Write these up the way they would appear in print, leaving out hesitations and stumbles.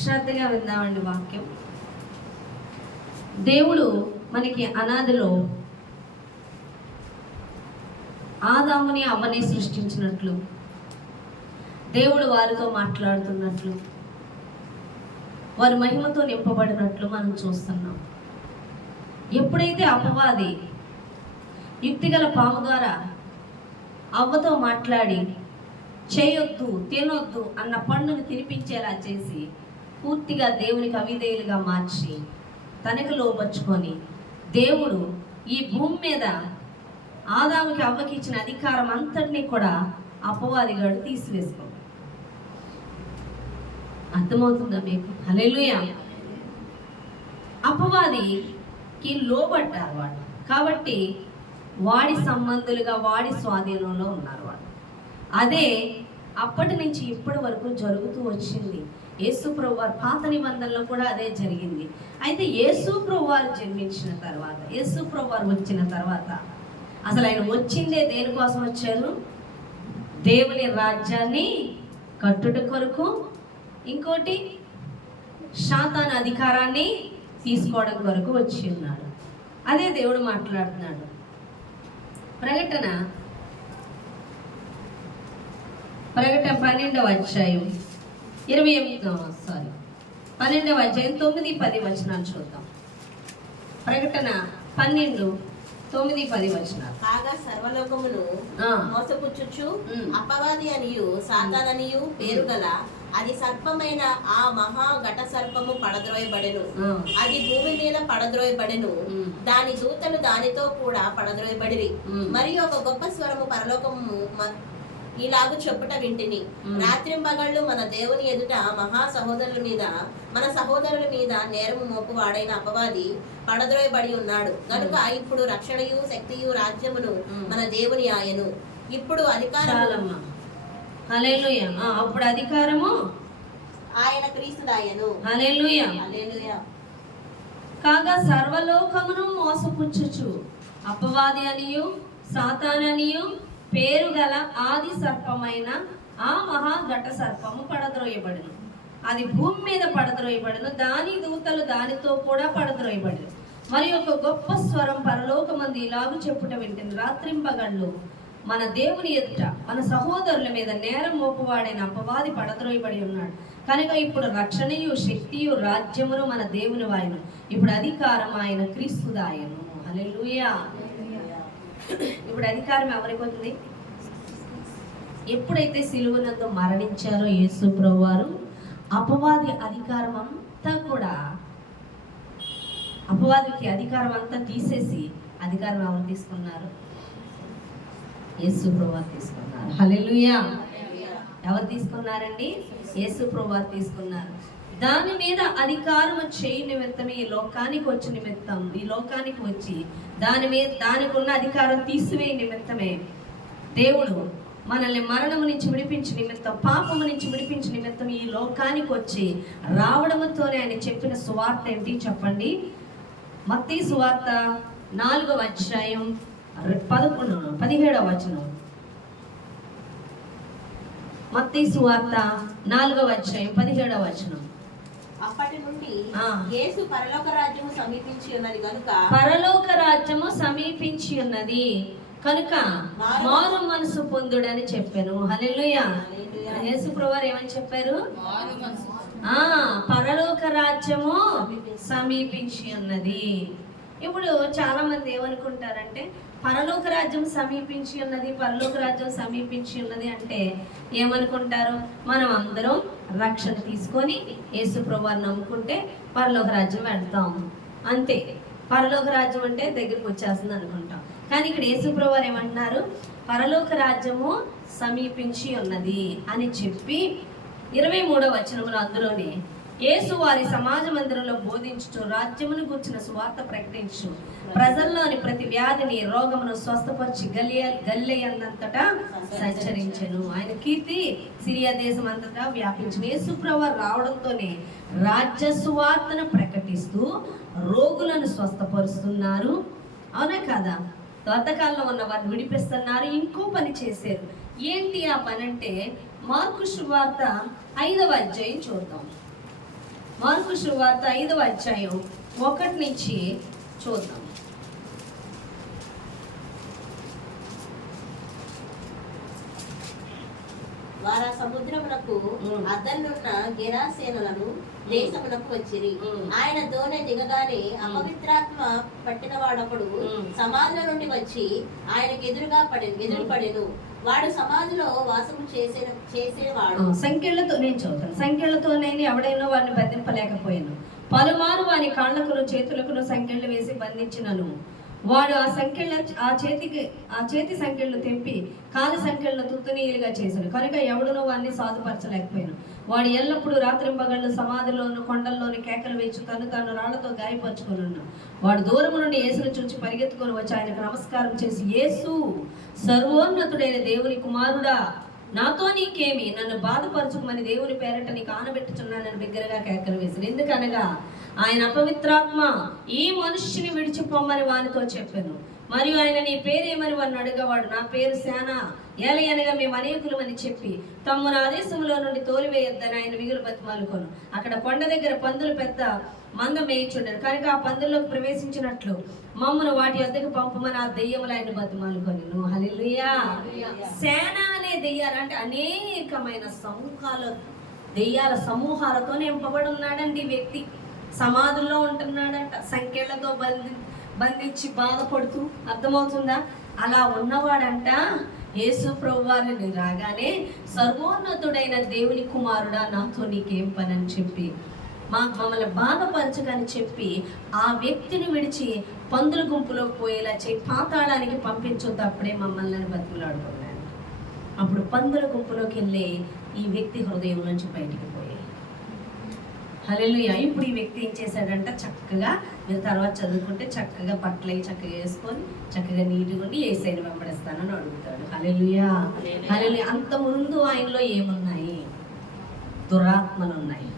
శ్రద్ధగా విందామండి వాక్యం. దేవుడు మనకి అనాదిలో ఆదాముని అవ్వని సృష్టించినట్లు, దేవుడు వారితో మాట్లాడుతున్నట్లు, వారి మహిమతో నింపబడినట్లు మనం చూస్తున్నాం. ఎప్పుడైతే అపవాది యుక్తిగల పాము ద్వారా అవ్వతో మాట్లాడి చేయొద్దు, తినొద్దు అన్న పండును తినిపించేలా చేసి పూర్తిగా దేవునికి అవిధేయులుగా మార్చి తనకు లోబర్చుకొని దేవుడు ఈ భూమి మీద ఆదాముకి అవ్వకి ఇచ్చిన అధికారం అంతటినీ కూడా అపవాదిగాడు తీసివేసుకో. అర్థమవుతుందా మీకు? హల్లెలూయా. అపవాదికి లోబడ్డారు వాళ్ళు, కాబట్టి వాడి సంబంధులుగా వాడి స్వాధీనంలో ఉన్నారు వాళ్ళు. అదే అప్పటి నుంచి ఇప్పటి వరకు జరుగుతూ వచ్చింది. యేసు ప్రభు వారు పాత నిబంధనలో కూడా అదే జరిగింది. అయితే యేసు ప్రభు వారు జన్మించిన తర్వాత, యేసు ప్రభు వారు వచ్చిన తర్వాత, అసలు ఆయన వచ్చిందే దేనికోసం వచ్చారు? దేవుని రాజ్యాన్ని కట్టుట కొరకు, ఇంకోటి శాతాన అధికారాన్ని తీసుకోవడం కొరకు వచ్చి ఉన్నాడు. అదే దేవుడు మాట్లాడుతున్నాడు. ప్రకటన 12వ అధ్యాయం 12వ అధ్యాయం 9-10 వచనాలు చూద్దాం. ప్రకటన 12:9-10 వచనాలు. కాగా సర్వలోకమును మోసపుచ్చుచు అపవాది అనియు సాతాననియు పేరు గల అది సర్పమైన ఆ మహా ఘట సర్పము పడద్రోయబడెను. అది భూమి మీద పడద్రోయబడెను. దాని దూతలు దానితో కూడా పడద్రోయబడిరి. మరియు ఒక గొప్ప స్వరము పరలోకము ఇలాగు చెప్పుట వింటిని, రాత్రింపగళ్ళు మన దేవుని ఎదుట మన సహోదరుల మీద నేరము మోపువాడైన అపవాది పడద్రోయబడి ఉన్నాడు గనుక ఇప్పుడు రక్షణయు శక్తియు రాజ్యమును మన దేవుని ఆయను. ఇప్పుడు అధికారము హల్లెలూయా. అప్పుడు అధికారము ఆయన క్రీస్తుదాయను. హల్లెలూయా. హల్లెలూయా. కాగా సర్వలోకమును మోసపుచ్చుచు అపవాది అనియు సాతాననియు పేరు గల ఆది సర్పమైన ఆ మహా ఘట సర్పము పడద్రోయబడును. అది భూమి మీద పడద్రోయబడును. దాని దూతలు దానితో కూడా పడద్రోయబడును. మరి ఒక గొప్ప స్వరం పరలోకమంది ఇలాగు చెప్పుట వింటుంది, రాత్రింపగళ్ళు మన దేవుని ఎదుట మన సహోదరుల మీద నేరం మోపువాడైన అపవాది పడద్రోయబడి ఉన్నాడు కనుక ఇప్పుడు రక్షణయు శక్తియు రాజ్యమును మన దేవుని వాయను. ఇప్పుడు అధికారం ఆయన క్రీస్తుదాయను. హల్లెలూయా. ఇప్పుడు అధికారం ఎవరికి ఉంది? ఎప్పుడైతే సిలువనందు మరణించారో యేసు ప్రభు వారు, అపవాది అధికారం అంతా కూడా, అపవాదికి అధికారం అంతా తీసేసి అధికారం ఎవరు తీసుకున్నారు? యేసు ప్రభు వారు తీసుకున్నారు. హల్లెలూయా. ఎవరు తీసుకున్నారండి? యేసు ప్రభు వారు తీసుకున్నారు. దాని మీద అధికారం చేయి నిమిత్తం ఈ లోకానికి వచ్చి నిమిత్తం, ఈ లోకానికి వచ్చి దాని మీద దానికి ఉన్న అధికారం తీసివేయ నిమిత్తమే దేవుడు మనల్ని మరణము నుంచి విడిపించి నిమిత్తం, పాపము నుంచి విడిపించి నిమిత్తం ఈ లోకానికి వచ్చి రావడంతోనే ఆయన చెప్పిన సువార్త ఏంటి చెప్పండి? మత్తయి సువార్త 4వ అధ్యాయం 17వ వచనం. మత్తయి సువార్త 4వ అధ్యాయం 17వ వచనం. అప్పటి నుండి యేసు పరలోక రాజ్యము సమీపించి ఉన్నది కనుక, పరలోక రాజ్యము సమీపించి ఉన్నది కనుక మారు మనసు పొందుడని చెప్పాను. హల్లెలూయా. యేసు ప్రభువారు ఏమని చెప్పారు? పరలోక రాజ్యము సమీపించి ఉన్నది. ఇప్పుడు చాలా మంది ఏమనుకుంటారంటే, పరలోక రాజ్యం సమీపించి ఉన్నది, పరలోక రాజ్యం సమీపించి ఉన్నది అంటే ఏమనుకుంటారు? మనం అందరం రక్షణ తీసుకొని యేసు ప్రభువారిని నమ్ముకుంటే పరలోక రాజ్యం వెళ్తాం అంతే. పరలోక రాజ్యం అంటే దగ్గరికి వచ్చేస్తుంది అనుకుంటాం. కానీ ఇక్కడ యేసు ప్రభువారు ఏమంటున్నారు? పరలోక రాజ్యము సమీపించి ఉన్నది అని చెప్పి 23వ వచనంలో అందులోనే యేసు వారి సమాజ మందిరంలో బోధించుచు రాజ్యమును గూర్చిన సువార్త ప్రకటించు ప్రజల్లోని ప్రతి వ్యాధిని రోగమును స్వస్థపరిచి గలిలయందంతటా సంచరించెను. ఆయన కీర్తి సిరియా దేశం అంతటా వ్యాపించిన. యేసు ప్రభువారు రావడంతోనే రాజ్య సువార్తను ప్రకటిస్తూ రోగులను స్వస్థపరుస్తున్నారు. అవునా కాదా? వర్తకాలంలో ఉన్న వారిని విడిపిస్తున్నారు. ఇంకో పని చేశారు. ఏంటి ఆ పని అంటే, మార్కు సువార్త 5వ అధ్యాయం చూద్దాం. మార్కు సువార్త 5వ అధ్యాయం 1 నుంచి చూద్దాం. వారా సముద్రమునకు అద్దనున్న గెరాసేనులను దేశమునకు వచ్చిరి. ఆయన దోణి దిగగానే అపవిత్రాత్మ పట్టిన వాడొకడు సమాధుల నుండి వచ్చి ఆయనకు ఎదురుపడెను. వాడు సమాధిలో వాసము చేసేవాడు. సంఖ్యలతో నేను చదువుతాను. సంఖ్యలతో నేను ఎవడైనా వాడిని బంధింపలేకపోయాను. పలుమారు వారి కాళ్లకును చేతులకును సంఖ్యలు వేసి బంధించినను వాడు ఆ చేతి సంఖ్యలను తెంపి కాలి సంఖ్యలను తుత్తునీయులుగా చేశాడు. కనుక ఎవడునో వాడిని సాధుపరచలేకపోయాను. వాడు ఎల్లప్పుడూ రాత్రింపగళ్ళు సమాధిలోను కొండల్లోని కేకలు వేసి తాను రాళ్లతో గాయపరుచుకున్నాడు. వాడు దూరము నుండి యేసును చూచి పరిగెత్తుకొని వచ్చి ఆయనకు నమస్కారం చేసి, యేసు, సర్వోన్నతుడైన దేవుని కుమారుడా, నాతో నీకేమి? నన్ను బాధపరచుకోమని దేవుని పేరట నీకు ఆనబెట్టుచున్నానని బిగ్గరగా కేకలు వేశాడు. ఎందుకనగా ఆయన అపవిత్రాత్మ ఈ మనుష్యుని విడిచిపోమ్మని వానితో చెప్పాను. మరియు ఆయన నీ పేరేమని వాడిని అడగవాడు, నా పేరు సేనా, ఏలయనగా మేము అనేకులమని చెప్పి తమ్మును ఆదేశంలో నుండి తోలివేయొద్దని ఆయన మిగులు బతిమాలుకోను. అక్కడ కొండ దగ్గర పందులు పెద్ద మంద మేయిచుండరు. కనుక ఆ పందుల్లోకి ప్రవేశించినట్లు మమ్మను వాటి వద్దకు పంపమని ఆ దెయ్యములు ఆయన బతిమాలుకొనెను. హల్లెలూయా. సేన అనే దెయ్యాలు అంటే అనేకమైన దెయ్యాల సమూహాలతో నింపబడి ఉన్నాడండి ఈ వ్యక్తి. సమాధుల్లో ఉంటున్నాడంట, సంఖ్యలతో బంధించి బాధపడుతూ. అర్థమవుతుందా? అలా ఉన్నవాడంట యేసు ప్రభువారిని రాగానే, సర్వోన్నతుడైన దేవుని కుమారుడా, నాతో నీకేం పని అని చెప్పి మమ్మల్ని బాధపరచగని చెప్పి ఆ వ్యక్తిని విడిచి పందుల గుంపులోకి పోయేలా చేయి, పాతాళానికి పంపించొద్దు, అప్పుడే మమ్మల్ని బతిమలాడుకున్నాడు. అప్పుడు పందుల గుంపులోకి వెళ్ళి ఈ వ్యక్తి హృదయం నుంచి బయటికి పోయాయి. హల్లెలూయా. ఇప్పుడు ఈ వ్యక్తి ఏం చేశాడంట, చక్కగా మీరు తర్వాత చదువుకుంటే చక్కగా బట్టలు చక్కగా వేసుకొని చక్కగా నీట్గా ఉండి యేసయ్యను వెంబడిస్తానని అడుగుతాడు. హల్లెలూయా, హల్లెలూయా. అంత ముందు ఆయనలో ఏమున్నాయి? దురాత్మలు ఉన్నాయి.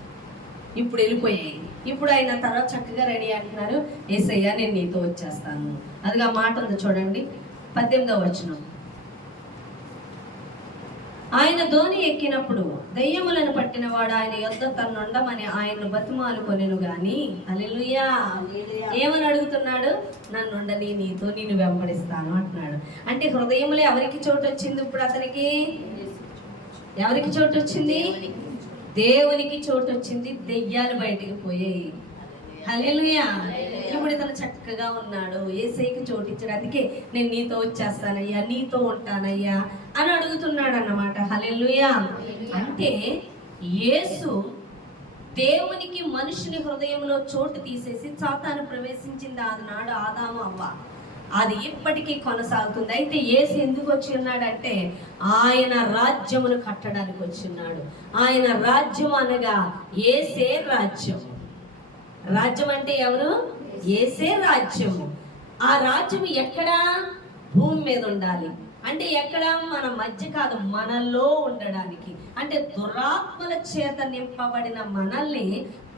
ఇప్పుడు వెళ్ళిపోయాయి. ఇప్పుడు ఆయన తర్వాత చక్కగా రెడీ అంటున్నారు, యేసయ్య నేను నీతో వచ్చేస్తాను. అదిగా మాట ఉంది చూడండి, 18వ వచనం. ఆయన ధోని ఎక్కినప్పుడు దెయ్యములను పట్టిన వాడు ఆయన యొద్ద తన్నుండమని ఆయన్ను బతిమాలుకొనెను గాని, హల్లెలూయా, ఏమని అడుగుతున్నాడు? నన్నుండని, నీతో నేను వెంబడిస్తాను అంటున్నాడు. అంటే హృదయంలో ఎవరికి చోటు వచ్చింది? ఇప్పుడు అతనికి ఎవరికి చోటు వచ్చింది? దేవునికి చోటు వచ్చింది. దెయ్యాలు బయటికి పోయాయి. హల్లెలూయా. ఇప్పుడు ఇతను చక్కగా ఉన్నాడు, యేసయ్యకి చోటు ఇచ్చాడు. అందుకే నేను నీతో వచ్చేస్తానయ్యా, నీతో ఉంటానయ్యా అని అడుగుతున్నాడు అన్నమాట. హల్లెలూయా. అంటే యేసు దేవునికి మనుషుని హృదయంలో చోటు తీసేసి సాతాను ప్రవేశించింది ఆనాడు ఆదాము అవ్వ. అది ఇప్పటికీ కొనసాగుతుంది. అయితే యేసు ఎందుకు వచ్చి ఉన్నాడంటే ఆయన రాజ్యమును కట్టడానికి వచ్చి ఉన్నాడు. ఆయన రాజ్యం అనగా యేసే రాజ్యం. రాజ్యం అంటే ఎవరు? యేసే రాజ్యము. ఆ రాజ్యం ఎక్కడ? భూమి మీద ఉండాలి. అంటే ఎక్కడ? మన మధ్య కాదు, మనలో ఉండడానికి. అంటే దురాత్మల చేత నింపబడిన మనల్ని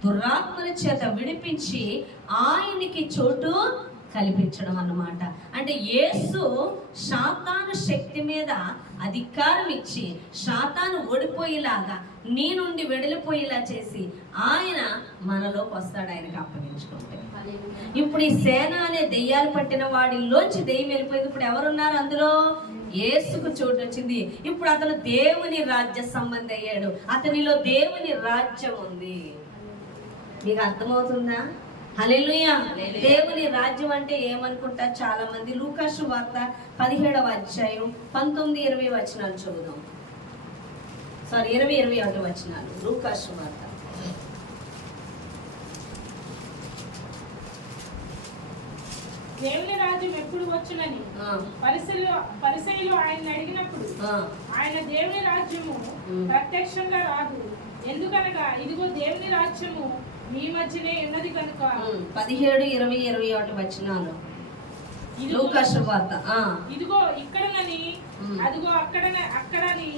దురాత్మల చేత విడిపించి ఆయనకి చోటు కల్పించడం అన్నమాట. అంటే యేసు సాతాను శక్తి మీద అధికారం ఇచ్చి సాతాను ఓడిపోయేలాగా, నీ నుండి వెడలిపోయేలా చేసి ఆయన మనలోకి వస్తాడు, ఆయనకు అప్పగించుకుంటే. ఇప్పుడు ఈ సేన అనే దెయ్యాలు పట్టిన వాడిలోంచి దెయ్యం వెళ్ళిపోయింది. ఇప్పుడు ఎవరున్నారు అందులో? యేసుకు చోటు వచ్చింది. ఇప్పుడు అతను దేవుని రాజ్య సంబంధి అయ్యాడు. అతనిలో దేవుని రాజ్యం ఉంది. మీకు అర్థమవుతుందా? హల్లెలూయా. దేవుని రాజ్యం అంటే ఏమనుకుంటారు చాలా మంది? లూకా సువార్త 17వ అధ్యాయం 19-20 వచనాలు చదువుదాం. 20-21 వచనాలు లూకా సువార్త. దేవుని రాజ్యం ఎప్పుడు వచ్చునని పరిసయ్యులు ఆయన అడిగినప్పుడు ఆయన దేవుని రాజ్యము ప్రత్యక్షంగా రాదు, ఎందుకనగా ఇదిగో దేవుని రాజ్యము మీ మధ్యనే ఉన్నది కనుక. 17-20-21 వచనాలు లూకా సువార్త. ఇదిగో ఇక్కడనని అదిగో అక్కడని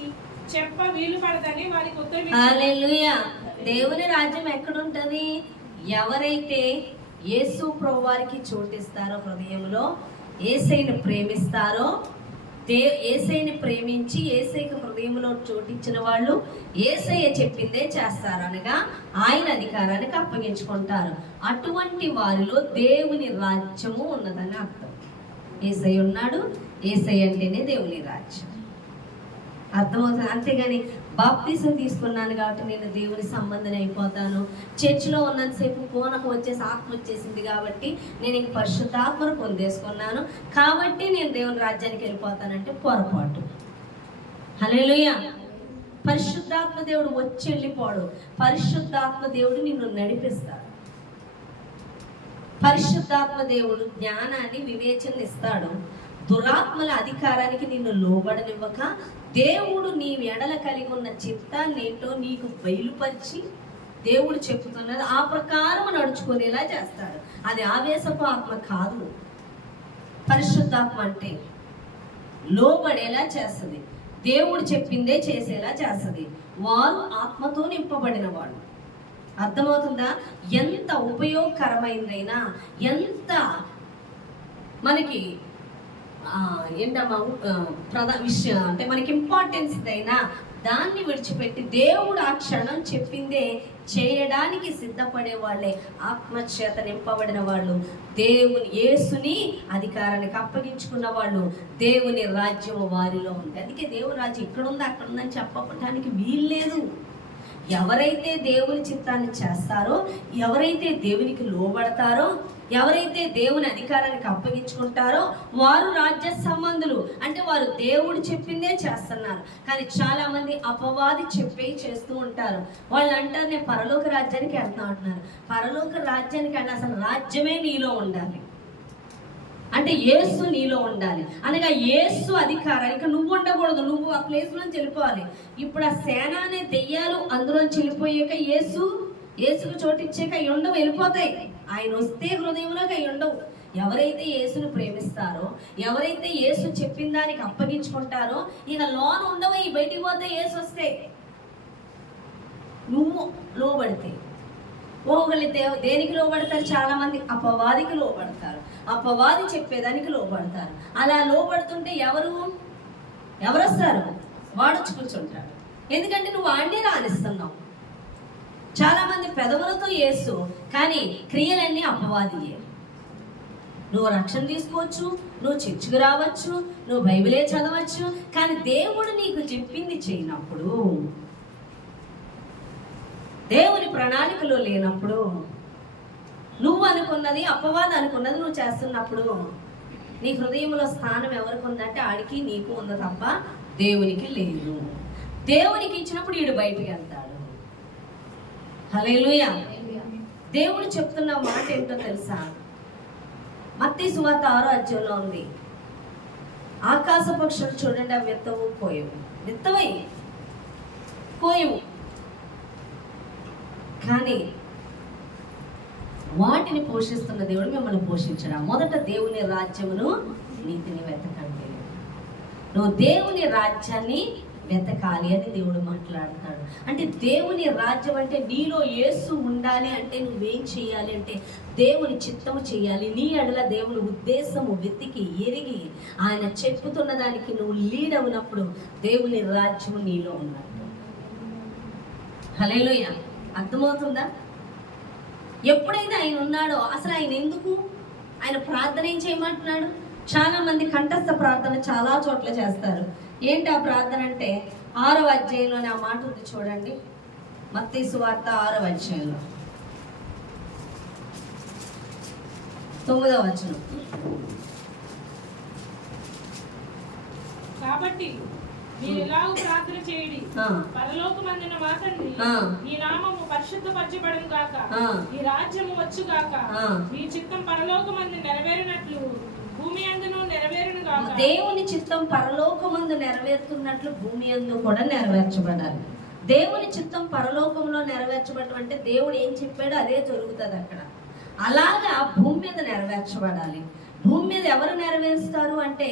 చెప్ప వీలు పడదని వారికి ఉత్తరం. హల్లెలూయా. దేవుని రాజ్యం ఎక్కడుంటది? ఎవరైతే యేసు ప్రభువారికి చోటిస్తారో, హృదయంలో యేసయ్యను ప్రేమిస్తారో యేసయ్యని ప్రేమించి యేసయ్యకి హృదయంలో చోటిచ్చిన వాళ్ళు యేసయ్య చెప్పిందే చేస్తారు, అనగా ఆయన అధికారానికి అప్పగించుకుంటారు. అటువంటి వారిలో దేవుని రాజ్యము ఉన్నదని అర్థం. యేసయ్య ఉన్నాడు, యేసయ్య అంటేనే దేవుని రాజ్యం. అర్థమవుతుంది. అంతేగాని బాప్తీసం తీసుకున్నాను కాబట్టి నేను దేవుని సంబంధం అయిపోతాను, చర్చిలో ఉన్నంతసేపు కోనకు వచ్చేసి ఆత్మ వచ్చేసింది కాబట్టి నేను ఇంక పరిశుద్ధాత్మను పొందేసుకున్నాను కాబట్టి నేను దేవుని రాజ్యానికి వెళ్ళిపోతానంటే పొరపాటు. హల్లెలూయా. పరిశుద్ధాత్మ దేవుడు వచ్చి వెళ్ళిపోడు. పరిశుద్ధాత్మ దేవుడు నిన్ను నడిపిస్తాడు. పరిశుద్ధాత్మ దేవుడు జ్ఞానాన్ని, వివేచన ఇస్తాడు. దురాత్మల అధికారానికి నిన్ను లోబడనివ్వక దేవుడు నీ ఎడల కలిగి ఉన్న చిత్తాన్ని ఏంటో నీకు బయలుపరిచి దేవుడు చెప్పుతున్నది ఆ ప్రకారం నడుచుకునేలా చేస్తాడు. అది ఆవేశపు ఆత్మ కాదు. పరిశుద్ధాత్మ అంటే లోబడేలా చేస్తుంది, దేవుడు చెప్పిందే చేసేలా చేస్తుంది. వారు ఆత్మతో నింపబడిన వాళ్ళు. అర్థమవుతుందా? ఎంత ఉపయోగకరమైందైనా, ఎంత మనకి ఏంటమ్మా విషయం అంటే మనకి ఇంపార్టెన్స్ అయినా దాన్ని విడిచిపెట్టి దేవుడు ఆ క్షణం చెప్పిందే చేయడానికి సిద్ధపడే వాళ్ళే ఆత్మచేత నింపబడిన వాళ్ళు, దేవుని యేసుని అధికారానికి అప్పగించుకున్న వాళ్ళు. దేవుని రాజ్యం వారిలో ఉంది. అందుకే దేవుని రాజ్యం ఇక్కడ ఉంది అక్కడ ఉందని చెప్పడానికి వీల్లేదు. ఎవరైతే దేవుని చిత్తాన్ని చేస్తారో, ఎవరైతే దేవునికి లోబడతారో, ఎవరైతే దేవుని అధికారానికి అప్పగించుకుంటారో వారు రాజ్య సంబంధులు. అంటే వారు దేవుడు చెప్పిందే చేస్తున్నారు. కానీ చాలా మంది అపవాది చెప్పే చేస్తూ ఉంటారు. వాళ్ళు అంటారు నేను పరలోక రాజ్యానికి వెళ్తా అంటున్నారు. పరలోక రాజ్యానికి అంటే అసలు రాజ్యమే నీలో ఉండాలి, అంటే యేసు నీలో ఉండాలి, అనగా యేసు అధికారానికి నువ్వు ఉండకూడదు. నువ్వు ఆ ప్లేస్లో వెళ్ళిపోవాలి. ఇప్పుడు ఆ సేన అనే దెయ్యాలు అందులో వెళ్ళిపోయాక యేసుకు చోటిచ్చాక అవి ఉండవు, వెళ్ళిపోతాయి. ఆయన వస్తే హృదయంలోకి అవి ఉండవు. ఎవరైతే యేసును ప్రేమిస్తారో, ఎవరైతే యేసు చెప్పిన దానికి అప్పగించుకుంటారో ఇక లోన ఉండవు. ఈ బయటికి పోతే యేసు వస్తే నువ్వు లోబడితే. ఒకళ్ళు దేనికి లోబడతారు? చాలా మంది అపవాదికి లోబడతారు, అపవాది చెప్పేదానికి లోబడతారు. అలా లోబడుతుంటే ఎవరు వస్తారు? వాడొచ్చి కూర్చుంటాడు. ఎందుకంటే నువ్వు వాడినే రాణిస్తున్నావు. చాలా మంది పెదవులతో యేసు, కానీ క్రియలన్నీ అపవాదియే. నువ్వు రక్షణ తీసుకోవచ్చు, నువ్వు చర్చికి రావచ్చు, నువ్వు బైబిలే చదవచ్చు, కానీ దేవుడు నీకు చెప్పింది చేయనప్పుడు, దేవుని ప్రణాళికలో లేనప్పుడు, నువ్వు అనుకున్నది అపవాదం అనుకున్నది నువ్వు చేస్తున్నప్పుడు నీ హృదయంలో స్థానం ఎవరికి ఉందంటే ఆడికి నీకు ఉంది తప్ప దేవునికి లేదు. దేవునికి ఇచ్చినప్పుడు వీడు బయటికి వెళ్తాడు. హల్లెలూయా. దేవుడు చెప్తున్న మాట ఏంటో తెలుసా? మత్తయి సువార్త 6వ అధ్యాయంలో ఉంది. ఆకాశ పక్షులు చూడండి, అవి విత్తవు కోయవు, విత్తవై కోయవు, కానీ వాటిని పోషిస్తున్న దేవుడు మిమ్మల్ని పోషించడా. మొదట దేవుని రాజ్యమును నీతిని వెతకండి. నువ్వు దేవుని రాజ్యాన్ని వెతకాలి అని దేవుడు మాట్లాడుతున్నాడు. అంటే దేవుని రాజ్యం అంటే నీలో యేసు ఉండాలి అంటే నువ్వేం చేయాలి అంటే దేవుని చిత్తము చేయాలి. నీ ఎడల దేవుని ఉద్దేశము వెతికి ఎరిగి ఆయన చెప్పుతున్న దానికి నువ్వు లీడ్ అవునప్పుడు దేవుని రాజ్యము నీలో ఉన్నట్టు. హల్లెలూయా. అర్థమవుతుందా? ఎప్పుడైతే ఆయన ఉన్నాడో అసలు ఆయన ఎందుకు ఆయన ప్రార్థన ఏం చేయమంటున్నాడు? చాలా మంది కంఠస్థ ప్రార్థన చాలా చోట్ల చేస్తారు. ఏంటి ఆ ప్రార్థన అంటే 6వ అధ్యాయంలోనే ఆ మాట ఉంది చూడండి. మత్తయి సువార్త 6వ అధ్యాయంలో 9వ వచనం. కాబట్టి మీరు ఎలాగూ ప్రార్థన చేయండి, పరలోకమందున్న మా తండ్రి, నీ నామము పరిశుద్ధపరచబడును గాక, నీ రాజ్యము వచ్చు గాక, నీ చిత్తం పరలోకమందు నెరవేరినట్లు భూమి అందును నెరవేరును గాక. దేవుని చిత్తం పరలోకమందు నెరవేరుతున్నట్లు భూమి అందు కూడా నెరవేర్చబడాలి. దేవుని చిత్తం పరలోకంలో నెరవేర్చబడటం అంటే దేవుడు ఏం చెప్పాడో అదే జరుగుతుంది అక్కడ. అలాగా భూమి మీద నెరవేర్చబడాలి. భూమి మీద ఎవరు నెరవేరుస్తారు అంటే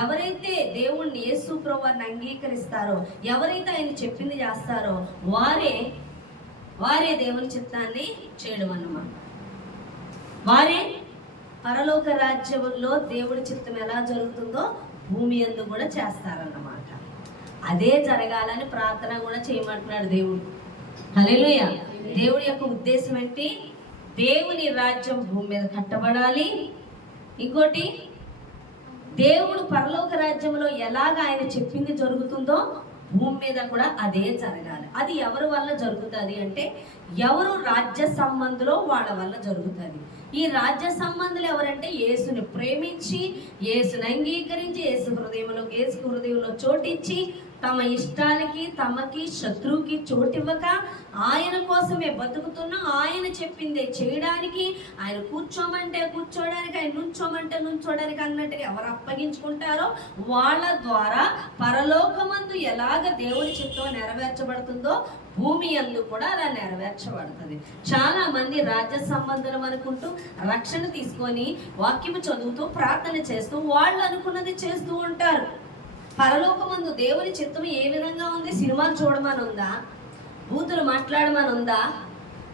ఎవరైతే దేవుణ్ణి యేసు ప్రభువుని అంగీకరిస్తారో, ఎవరైతే ఆయన చెప్పింది చేస్తారో వారే దేవుని చిత్తాన్ని చేయడం అన్నమాట. వారే పరలోక రాజ్యంలో దేవుడి చిత్తం ఎలా జరుగుతుందో భూమి యందు కూడా చేస్తారన్నమాట. అదే జరగాలని ప్రార్థన కూడా చేయమంటున్నాడు దేవుడు. హల్లెలూయా. దేవుడి యొక్క ఉద్దేశం ఏంటి? దేవుని రాజ్యం భూమి మీద కట్టబడాలి. ఇంకోటి, దేవుడు పరలోక రాజ్యంలో ఎలాగ ఆయన చెప్పింది జరుగుతుందో భూమి మీద కూడా అదే జరగాలి. అది ఎవరి వల్ల జరుగుతుంది అంటే, ఎవరు రాజ్య సంబంధులో వాళ్ళ వల్ల జరుగుతుంది. ఈ రాజ్య సంబంధులు ఎవరంటే, యేసుని ప్రేమించి, యేసుని అంగీకరించి, యేసు హృదయంలో చోటిచ్చి, తమ ఇష్టాలకి తమకి శత్రువుకి చోటివ్వక ఆయన కోసమే బతుకుతున్నా, ఆయన చెప్పిందే చేయడానికి, ఆయన కూర్చోమంటే కూర్చోడానికి, ఆయన నుంచోమంటే నుంచోడానికి అన్నట్టుగా ఎవరు అప్పగించుకుంటారో వాళ్ళ ద్వారా పరలోకమందు ఎలాగ దేవుని చిత్తం నెరవేర్చబడుతుందో భూమి యందు కూడా అలా నెరవేర్చబడుతుంది. చాలా మంది రాజ్య సంబంధం అనుకుంటూ రక్షణ తీసుకొని వాక్యము చదువుతూ ప్రార్థన చేస్తూ వాళ్ళు అనుకున్నది చేస్తూ ఉంటారు. పరలోకమందు దేవుని చిత్తం ఏ విధంగా ఉంది? సినిమాలు చూడమని ఉందా? బూతులు మాట్లాడమని ఉందా?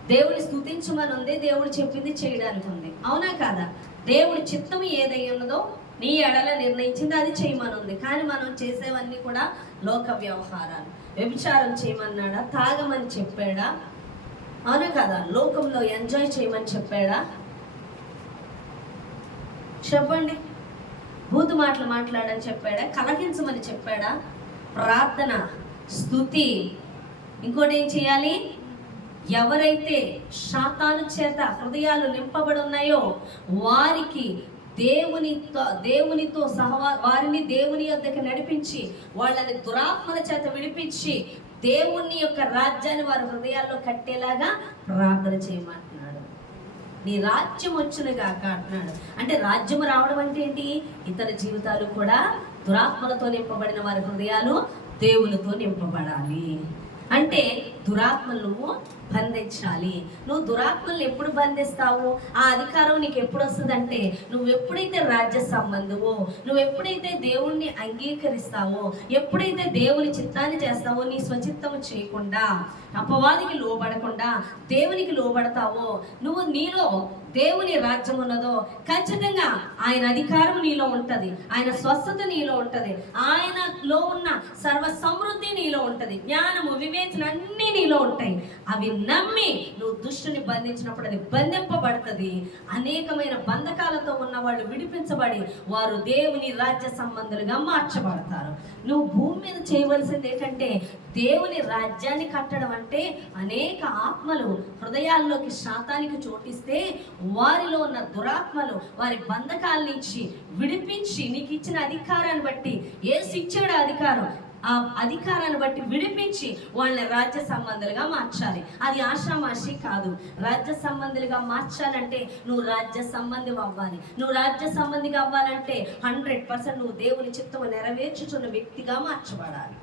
దేవుని స్తుతించమని ఉంది? దేవుడు చెప్పింది చేయడానికి ఉంది. అవునా కాదా? దేవుడి చిత్తం ఏదై ఉన్నదో నీ ఎడల నిర్ణయించింది అది చేయమని ఉంది. కానీ మనం చేసేవన్నీ కూడా లోక వ్యవహారాలు. వ్యభిచారం చేయమన్నాడా? తాగమని చెప్పాడా? అవునా కదా? లోకంలో ఎంజాయ్ చేయమని చెప్పాడా? చెప్పండి. బూతు మాటలు మాట్లాడని చెప్పాడా? కలహించమని చెప్పాడా? ప్రార్థన, స్తుతి. ఇంకోటి ఏం చేయాలి? ఎవరైతే శాతాను చేత హృదయాలు నింపబడి ఉన్నాయో వారికి దేవునితో వారిని దేవుని యొద్దకు నడిపించి, వాళ్ళని దురాత్మల చేత విడిపించి, దేవుని యొక్క రాజ్యాన్ని వారి హృదయాల్లో కట్టేలాగా ప్రార్థన చేయమంటున్నాడు. నీ రాజ్యం వచ్చునుగాక అంటున్నాడు. అంటే రాజ్యం రావడం అంటే ఏంటి? ఇతర జీవితాలు కూడా దురాత్మలతో నింపబడిన వారి హృదయాలు దేవునితో నింపబడాలి. అంటే దురాత్మలను బంధించాలి. నువ్వు దురాత్మలను ఎప్పుడు బంధిస్తావు? ఆ అధికారం నీకు ఎప్పుడు వస్తుంది అంటే, నువ్వు ఎప్పుడైతే రాజ్య సంబంధమో, నువ్వు ఎప్పుడైతే దేవుణ్ణి అంగీకరిస్తావో, ఎప్పుడైతే దేవుని చిత్తాన్ని చేస్తావో, నీ స్వచిత్తము చేయకుండా, అపవాదికి లోబడకుండా దేవునికి లోబడతావో, నువ్వు నీలో దేవుని రాజ్యం ఉన్నదో ఖచ్చితంగా ఆయన అధికారం నీలో ఉంటది, ఆయన స్వస్థత నీలో ఉంటది, ఆయనలో ఉన్న సర్వ సమృద్ధి నీలో ఉంటది, జ్ఞానము వివేచన అన్నీ నీలో ఉంటాయి. అవి నమ్మి నువ్వు దుష్టుని బంధించినప్పుడు అది బంధింపబడుతుంది. అనేకమైన బంధకాలతో ఉన్న వాళ్ళు విడిపించబడి వారు దేవుని రాజ్య సంబంధులుగా మార్చబడతారు. నువ్వు భూమి మీద చేయవలసింది ఏంటంటే, దేవుని రాజ్యాన్ని కట్టడం అంటే అనేక ఆత్మలు హృదయాల్లోకి శాతానికి చోటిస్తే వారిలో ఉన్న దురాత్మలు వారి బంధకాల నుంచి విడిపించి, నీకు ఇచ్చిన అధికారాన్ని బట్టి, యేసు ఇచ్చాడు అధికారం, ఆ అధికారాన్ని బట్టి విడిపించి వాళ్ళని రాజ్య సంబంధులుగా మార్చాలి. అది ఆషామాషి కాదు. రాజ్య సంబంధులుగా మార్చాలంటే నువ్వు రాజ్య సంబంధి అవ్వాలి. నువ్వు రాజ్య సంబంధిగా అవ్వాలంటే 100% నువ్వు దేవుని చిత్తము నెరవేర్చుచున్న వ్యక్తిగా మార్చబడాలి.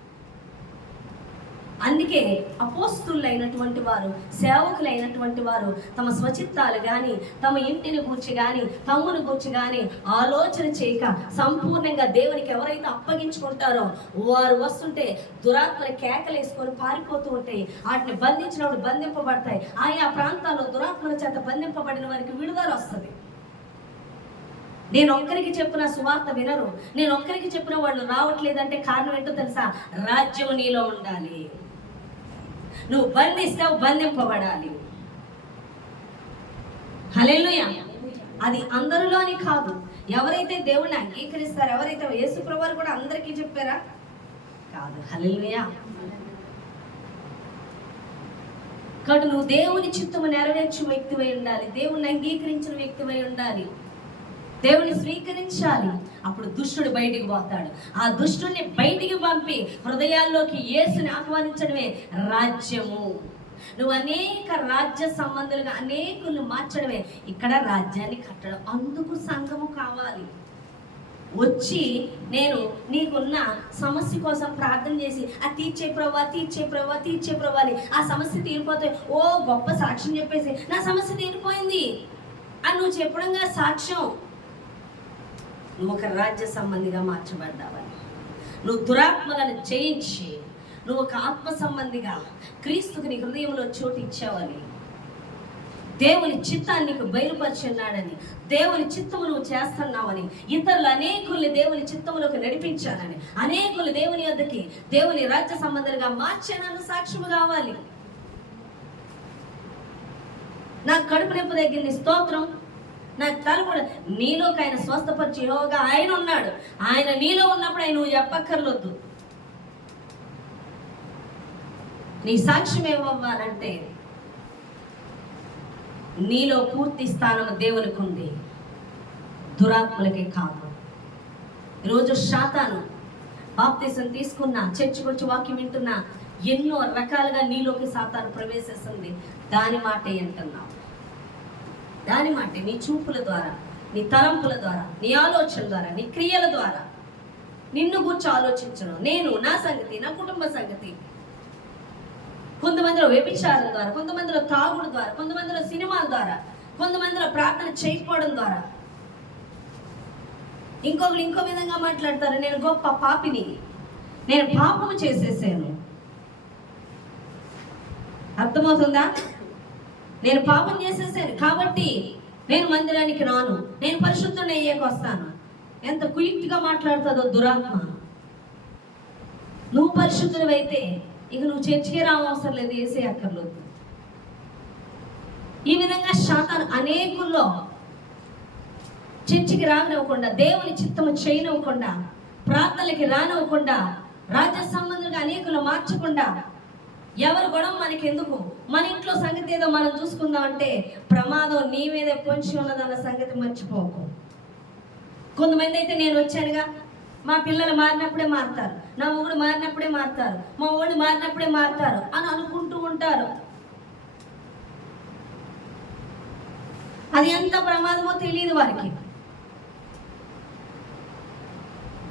అందుకే అపోస్తులైనటువంటి వారు, సేవకులైనటువంటి వారు తమ స్వచిత్తాలు కానీ, తమ ఇంటిని గూర్చి కానీ, తమ్ముని గూర్చి కానీ ఆలోచన చేయక సంపూర్ణంగా దేవునికి ఎవరైతే అప్పగించుకుంటారో వారు వస్తుంటే దురాత్మని కేకలేసుకొని పారిపోతూ ఉంటాయి. వాటిని బంధించినప్పుడు బంధింపబడతాయి. ఆయా ప్రాంతాల్లో దురాత్మల చేత బంధింపబడిన వారికి విడుదల వస్తుంది. నేను ఒక్కరికి చెప్పిన సువార్త వినరు, నేను ఒక్కరికి చెప్పిన వాళ్ళు రావట్లేదంటే కారణం ఏంటో తెలుసా? రాజ్యం నీలో ఉండాలి. నువ్వు బంధిస్తావు, బంధింపబడాలి. హల్లెలూయా. అది అందరిలోని కాదు. ఎవరైతే దేవుణ్ణి అంగీకరిస్తారో, ఎవరైతే యేసు ప్రభువు కూడా అందరికీ చెప్పారా? కాదు. హల్లెలూయా. కాబట్టి నువ్వు దేవుని చిత్తము నెరవేర్చు వ్యక్తివై ఉండాలి, దేవుణ్ణి అంగీకరించిన వ్యక్తివై ఉండాలి, దేవుని స్వీకరించాలి. అప్పుడు దుష్టుడు బయటికి పోతాడు. ఆ దుష్టుడిని బయటికి పంపి హృదయాల్లోకి యేసుని ఆహ్వానించడమే రాజ్యము. నువ్వు అనేక రాజ్య సంబంధులుగా అనేకులను మార్చడమే ఇక్కడ రాజ్యాన్ని కట్టడం. అందుకు సంఘము కావాలి. వచ్చి నేను నీకున్న సమస్య కోసం ప్రార్థన చేసి ఆ తీర్చే ప్రభా, తీర్చే ప్రభా, తీర్చే ప్రభా అని ఆ సమస్య తీరిపోతే ఓ గొప్ప సాక్ష్యం చెప్పేసి నా సమస్య తీరిపోయింది అని నువ్వు చెప్పడంగా సాక్ష్యం. నువ్వు ఒక రాజ్య సంబంధిగా మార్చబడ్డావని, నువ్వు దురాత్మలను జయించి నువ్వు ఒక ఆత్మ సంబంధిగా క్రీస్తుకి నీ హృదయంలో చోటు ఇచ్చావని దేవుని చిత్తాన్ని నీకు బయలుపరిచున్నాడని, దేవుని చిత్తము నువ్వు చేస్తున్నావని, ఇతరులు అనేకుల్ని దేవుని చిత్తములోకి నడిపించానని, అనేకులు దేవుని వద్దకి దేవుని రాజ్య సంబంధాలుగా మార్చానని సాక్ష్యము కావాలి. నాకు కడుపు నొప్పి తగ్గింది, స్తోత్రం. నాకు తల కూడా నీలోకి ఆయన స్వస్థపరిచి యోగా ఆయన ఉన్నాడు. ఆయన నీలో ఉన్నప్పుడు ఆయన నువ్వు చెప్పక్కర్లొద్దు. నీ సాక్ష్యం ఏమవ్వాలంటే నీలో పూర్తి స్థానం దేవునికి ఉంది, దురాత్మలకి కాదు. ఈరోజు శాతాను బాప్తీసం తీసుకున్నా, చర్చికి వచ్చి వాక్యం వింటున్నా, ఎన్నో రకాలుగా నీలోకి సాతాను ప్రవేశిస్తుంది. దాని మాటే వింటున్నావు. దాని మాటే నీ చూపుల ద్వారా, నీ తలంపుల ద్వారా, నీ ఆలోచన ద్వారా, నీ క్రియల ద్వారా నిన్ను గురించి ఆలోచించడం, నేను నా సంగతి, నా కుటుంబ సంగతి. కొంతమందిలో వ్యభిచారం ద్వారా, కొంతమందిలో తాగుడు ద్వారా, కొంతమందిలో సినిమాల ద్వారా, కొంతమందిలో ప్రార్థన చేయకపోవడం ద్వారా. ఇంకొకరు ఇంకో విధంగా మాట్లాడతారు, నేను గొప్ప పాపిని, నేను పాపము చేసేసాను. అర్థమవుతుందా? నేను పాపం చేసేసాను కాబట్టి నేను మందిరానికి రాను, నేను పరిశుద్ధుని అయ్యాక వస్తాను. ఎంత కుయుక్తిగా మాట్లాడుతుందో దురాత్మ. నువ్వు పరిశుద్ధునివైతే ఇక నువ్వు చర్చికి రావవసరం లేదు, వేసే అక్కర్లేదు. ఈ విధంగా శాతాను అనేకుల్లో చర్చికి రానివ్వకుండా, దేవుని చిత్తము చేయనివ్వకుండా, ప్రార్థనలకి రానివ్వకుండా, రాజ్య సంబంధంగా అనేకులు మార్చకుండా, ఎవరు గొడవ మనకి ఎందుకు, మన ఇంట్లో సంగతి ఏదో మనం చూసుకుందాం అంటే ప్రమాదం నీ మీద పొంచి ఉన్నదన్న సంగతి మర్చిపోకు. కొంతమంది అయితే నేను వచ్చానుగా, మా పిల్లలు మారినప్పుడే మారుతారు, నా మొగుడు మారినప్పుడే మారుతారు, మా వాడు మారినప్పుడే మారుతారు అని అనుకుంటూ ఉంటారు. అది ఎంత ప్రమాదమో తెలియదు వారికి.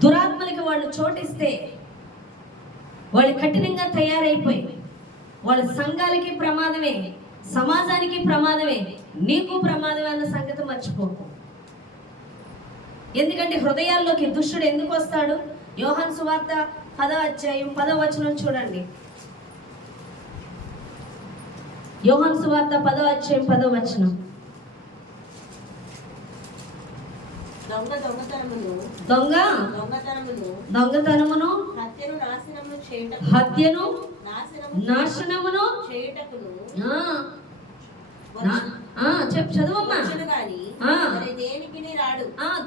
దురాత్మలకి వాళ్ళు చోటిస్తే వాళ్ళు కఠినంగా తయారైపోయి వాళ్ళ సంఘాలకి ప్రమాదమే, సమాజానికి ప్రమాదమే, నీకు ప్రమాదమే అన్న సంగతి మర్చిపోకు. ఎందుకంటే హృదయాల్లోకి దుష్టుడు ఎందుకు వస్తాడు? యోహాను సువార్త 10వ అధ్యాయం 10వ వచనం చూడండి. యోహాను సువార్త 10వ అధ్యాయం 10వ వచనం. దొంగతనమును హత్యను నాశనమును చదవమ్మా.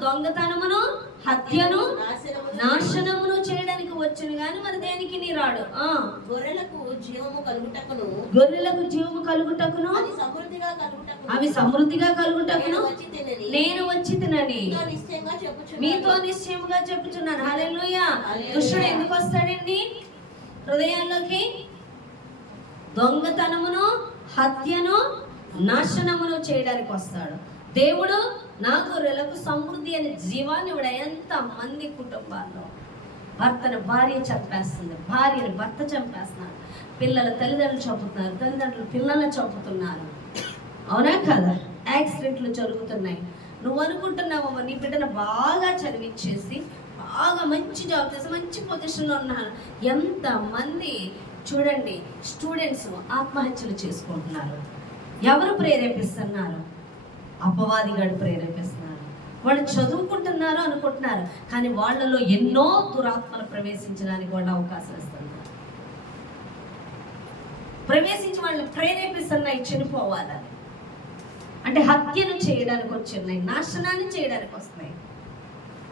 దొంగతనమును హత్యను నాశనమును చేయడానికి వచ్చును గాని మరి దేనికి నీ రాడు. గొర్రెలకు జీవము కలుగుటకును అవి సమృద్ధిగా కలుగుటకును నేను వచ్చి తినని మీతో నిశ్చయముగా చెప్పుచున్నాను. హల్లెలూయా. దుష్టుడు ఎందుకు వస్తాడండి హృదయాల్లోకి? దొంగతనమును హత్యను నాశనమును చేయడానికి వస్తాడు. దేవుడు నా గొర్రెలకు సమృద్ధి అనే జీవాన్ని ఇవ్వడ. ఎంత మంది కుటుంబాల్లో భర్తను భార్య చంపేస్తుంది, భార్యను భర్త చంపేస్తున్నారు, పిల్లల తల్లిదండ్రులు చంపుతున్నారు, తల్లిదండ్రులు పిల్లల్ని చంపుతున్నారు. అవునా కదా? యాక్సిడెంట్లు జరుగుతున్నాయి. నువ్వు అనుకుంటున్నావమ్మా నీ బిడ్డను బాగా చదివించేసి బాగా మంచి జాబ్ చేసి మంచి పొజిషన్లో ఉన్నారు. ఎంతమంది చూడండి స్టూడెంట్స్ ఆత్మహత్యలు చేసుకుంటున్నారు. ఎవరు ప్రేరేపిస్తున్నారు? అపవాదిగాడు ప్రేరేపిస్తున్నారు. వాళ్ళు చదువుకుంటున్నారు అనుకుంటున్నారు, కానీ వాళ్ళలో ఎన్నో దురాత్మలు ప్రవేశించడానికి వాళ్ళు అవకాశం ఇస్తున్నారు. ప్రవేశించి వాళ్ళని ప్రేరేపిస్తున్నాయి చనిపోవాలని. అంటే హత్యను చేయడానికి వచ్చినాయి, నాశనాన్ని చేయడానికి వస్తున్నాయి.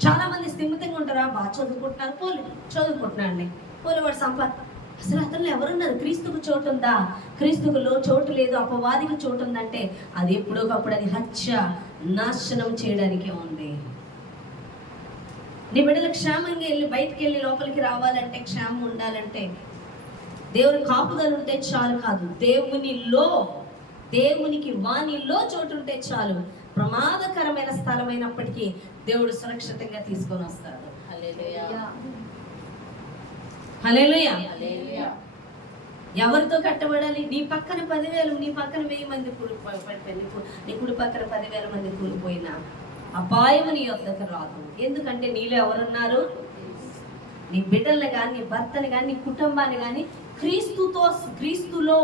చాలా మంది స్థిమితంగా ఉంటారా, బాగా చదువుకుంటున్నారు, చదువుకుంటున్నాండి వాడు అసలు అతను ఎవరున్నారు? క్రీస్తుకు చోటు ఉందా? క్రీస్తుకులో చోటు లేదు, అపవాదికి చోటు ఉందంటే అది ఎప్పుడోకప్పుడు అది హత్య నాశనం చేయడానికే ఉంది. నీ బిడ్డలు క్షేమంగా వెళ్ళి బయటికి వెళ్ళి లోపలికి రావాలంటే, క్షేమం ఉండాలంటే దేవుని కాపుదలు ఉంటే చాలు కాదు, దేవునికి వాణిలో చోటు ఉంటే చాలు. ప్రమాదకరమైన స్థలమైనప్పటికీ దేవుడు సురక్షితంగా తీసుకొని వస్తాడు. హల్లెలూయా. హల్లెలూయా. ఎవరితో కట్టబడాలి? నీ పక్కన 10,000, నీ పక్కన 1000 మంది పడిపోయి, నీ కుడి పక్కన 10,000 మంది కూలిపోయినా అపాయము నీ వద్దకు రాదు. ఎందుకంటే నీలో ఎవరున్నారు? నీ బిడ్డల్ని కానీ, నీ భర్తని కానీ, నీ కుటుంబాన్ని కానీ క్రీస్తులో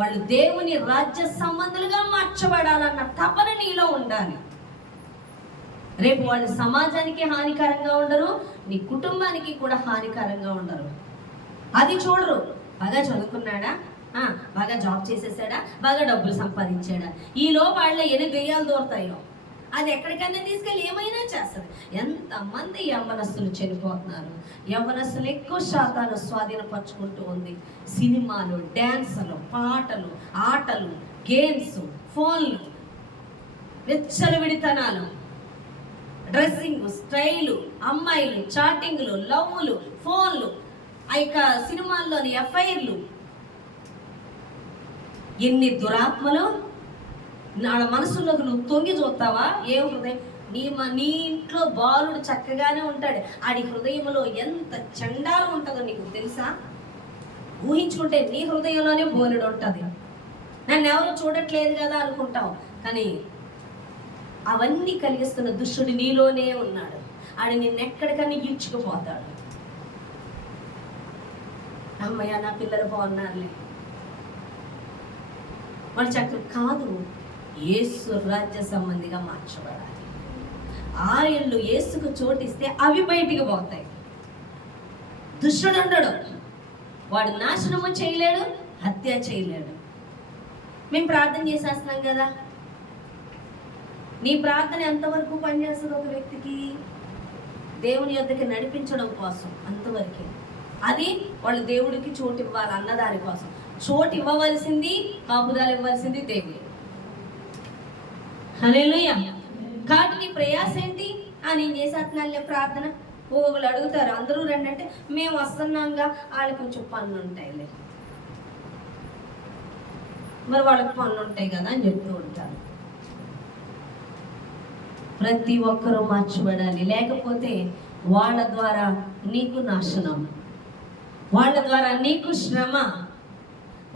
వాళ్ళు దేవుని రాజ్య సంబంధులుగా మార్చబడాలన్న తపన నీలో ఉండాలి. రేపు వాళ్ళు సమాజానికి హానికరంగా ఉండరు, నీ కుటుంబానికి కూడా హానికరంగా ఉండరు. అది చూడరు. బాగా చదువుకున్నాడా, బాగా జాబ్ చేసేసాడా, బాగా డబ్బులు సంపాదించాడా, ఈలో వాళ్ళ ఎన్ని దెయ్యాలు దూరతాయో అది ఎక్కడికన్నా తీసుకెళ్ళి ఏమైనా చేస్తారు. ఎంతమంది యవ్వనస్తులు చనిపోతున్నారు. యవ్వనస్తులు ఎక్కువ శాతాలు స్వాధీనపరచుకుంటూ ఉంది. సినిమాలు, డ్యాన్సులు, పాటలు, ఆటలు, గేమ్స్, ఫోన్లు, విచ్చలవిడితనాలు, డ్రెస్సింగ్ స్టైలు, అమ్మాయిలు, చాటింగ్లు, లవ్లు, ఫోన్లు, ఇక సినిమాల్లోని ఎఫ్ఐఆర్లు, ఎన్ని దురాత్మలు. వాళ్ళ మనసులోకి నువ్వు తొంగి చూస్తావా? ఏ హృదయం నీ ఇంట్లో బాలుడు చక్కగానే ఉంటాడు, ఆడి హృదయంలో ఎంత చండాలం ఉంటుందో నీకు తెలుసా? ఊహించుకుంటే నీ హృదయంలోనే బోలుడు ఉంటుంది. నన్ను ఎవరు చూడట్లేదు కదా అనుకుంటావు, కానీ అవన్నీ కలిగిస్తున్న దుష్టుడు నీలోనే ఉన్నాడు. ఆడు నిన్నెక్కడికన్నా ఈడ్చుకుపోతాడు. అమ్మయ్య నా పిల్లలు బాగున్నారులే, వాళ్ళు చక్కగా కాదు. యేసు రాజ్య సంబంధిగా మార్చబడాలి. ఆయన్లు యేసుకు చోటిస్తే అవి బయటికి పోతాయి. దుష్టుడు ఉండడు, వాడు నాశనము చేయలేడు, హత్య చేయలేడు. మేము ప్రార్థన చేసేస్తున్నాం కదా, నీ ప్రార్థన ఎంతవరకు పనిచేస్తుంది? ఒక వ్యక్తికి దేవుని యొద్దకి నడిపించడం కోసం అంతవరకే. అది వాళ్ళు దేవుడికి చోటు ఇవ్వాలి అన్నదాని కోసం. చోటు ఇవ్వవలసింది, కాపుదాలు ఇవ్వాల్సింది దేవుడు. హల్లెలూయా. కాబట్టి నీ ప్రయాస ఏంటి? నేను చేసేస్తున్నానులే ప్రార్థన. ఒకళ్ళు అడుగుతారు, అందరూ రండి అంటే మేము వస్తున్నాంగా, వాళ్ళకి కొంచెం పనులు ఉంటాయిలే, మరి వాళ్ళకి పనులు ఉంటాయి కదా అని చెప్తూ ఉంటారు. ప్రతి ఒక్కరూ మార్చబడాలి, లేకపోతే వాళ్ళ ద్వారా నీకు నాశనం, వాళ్ళ ద్వారా నీకు శ్రమ,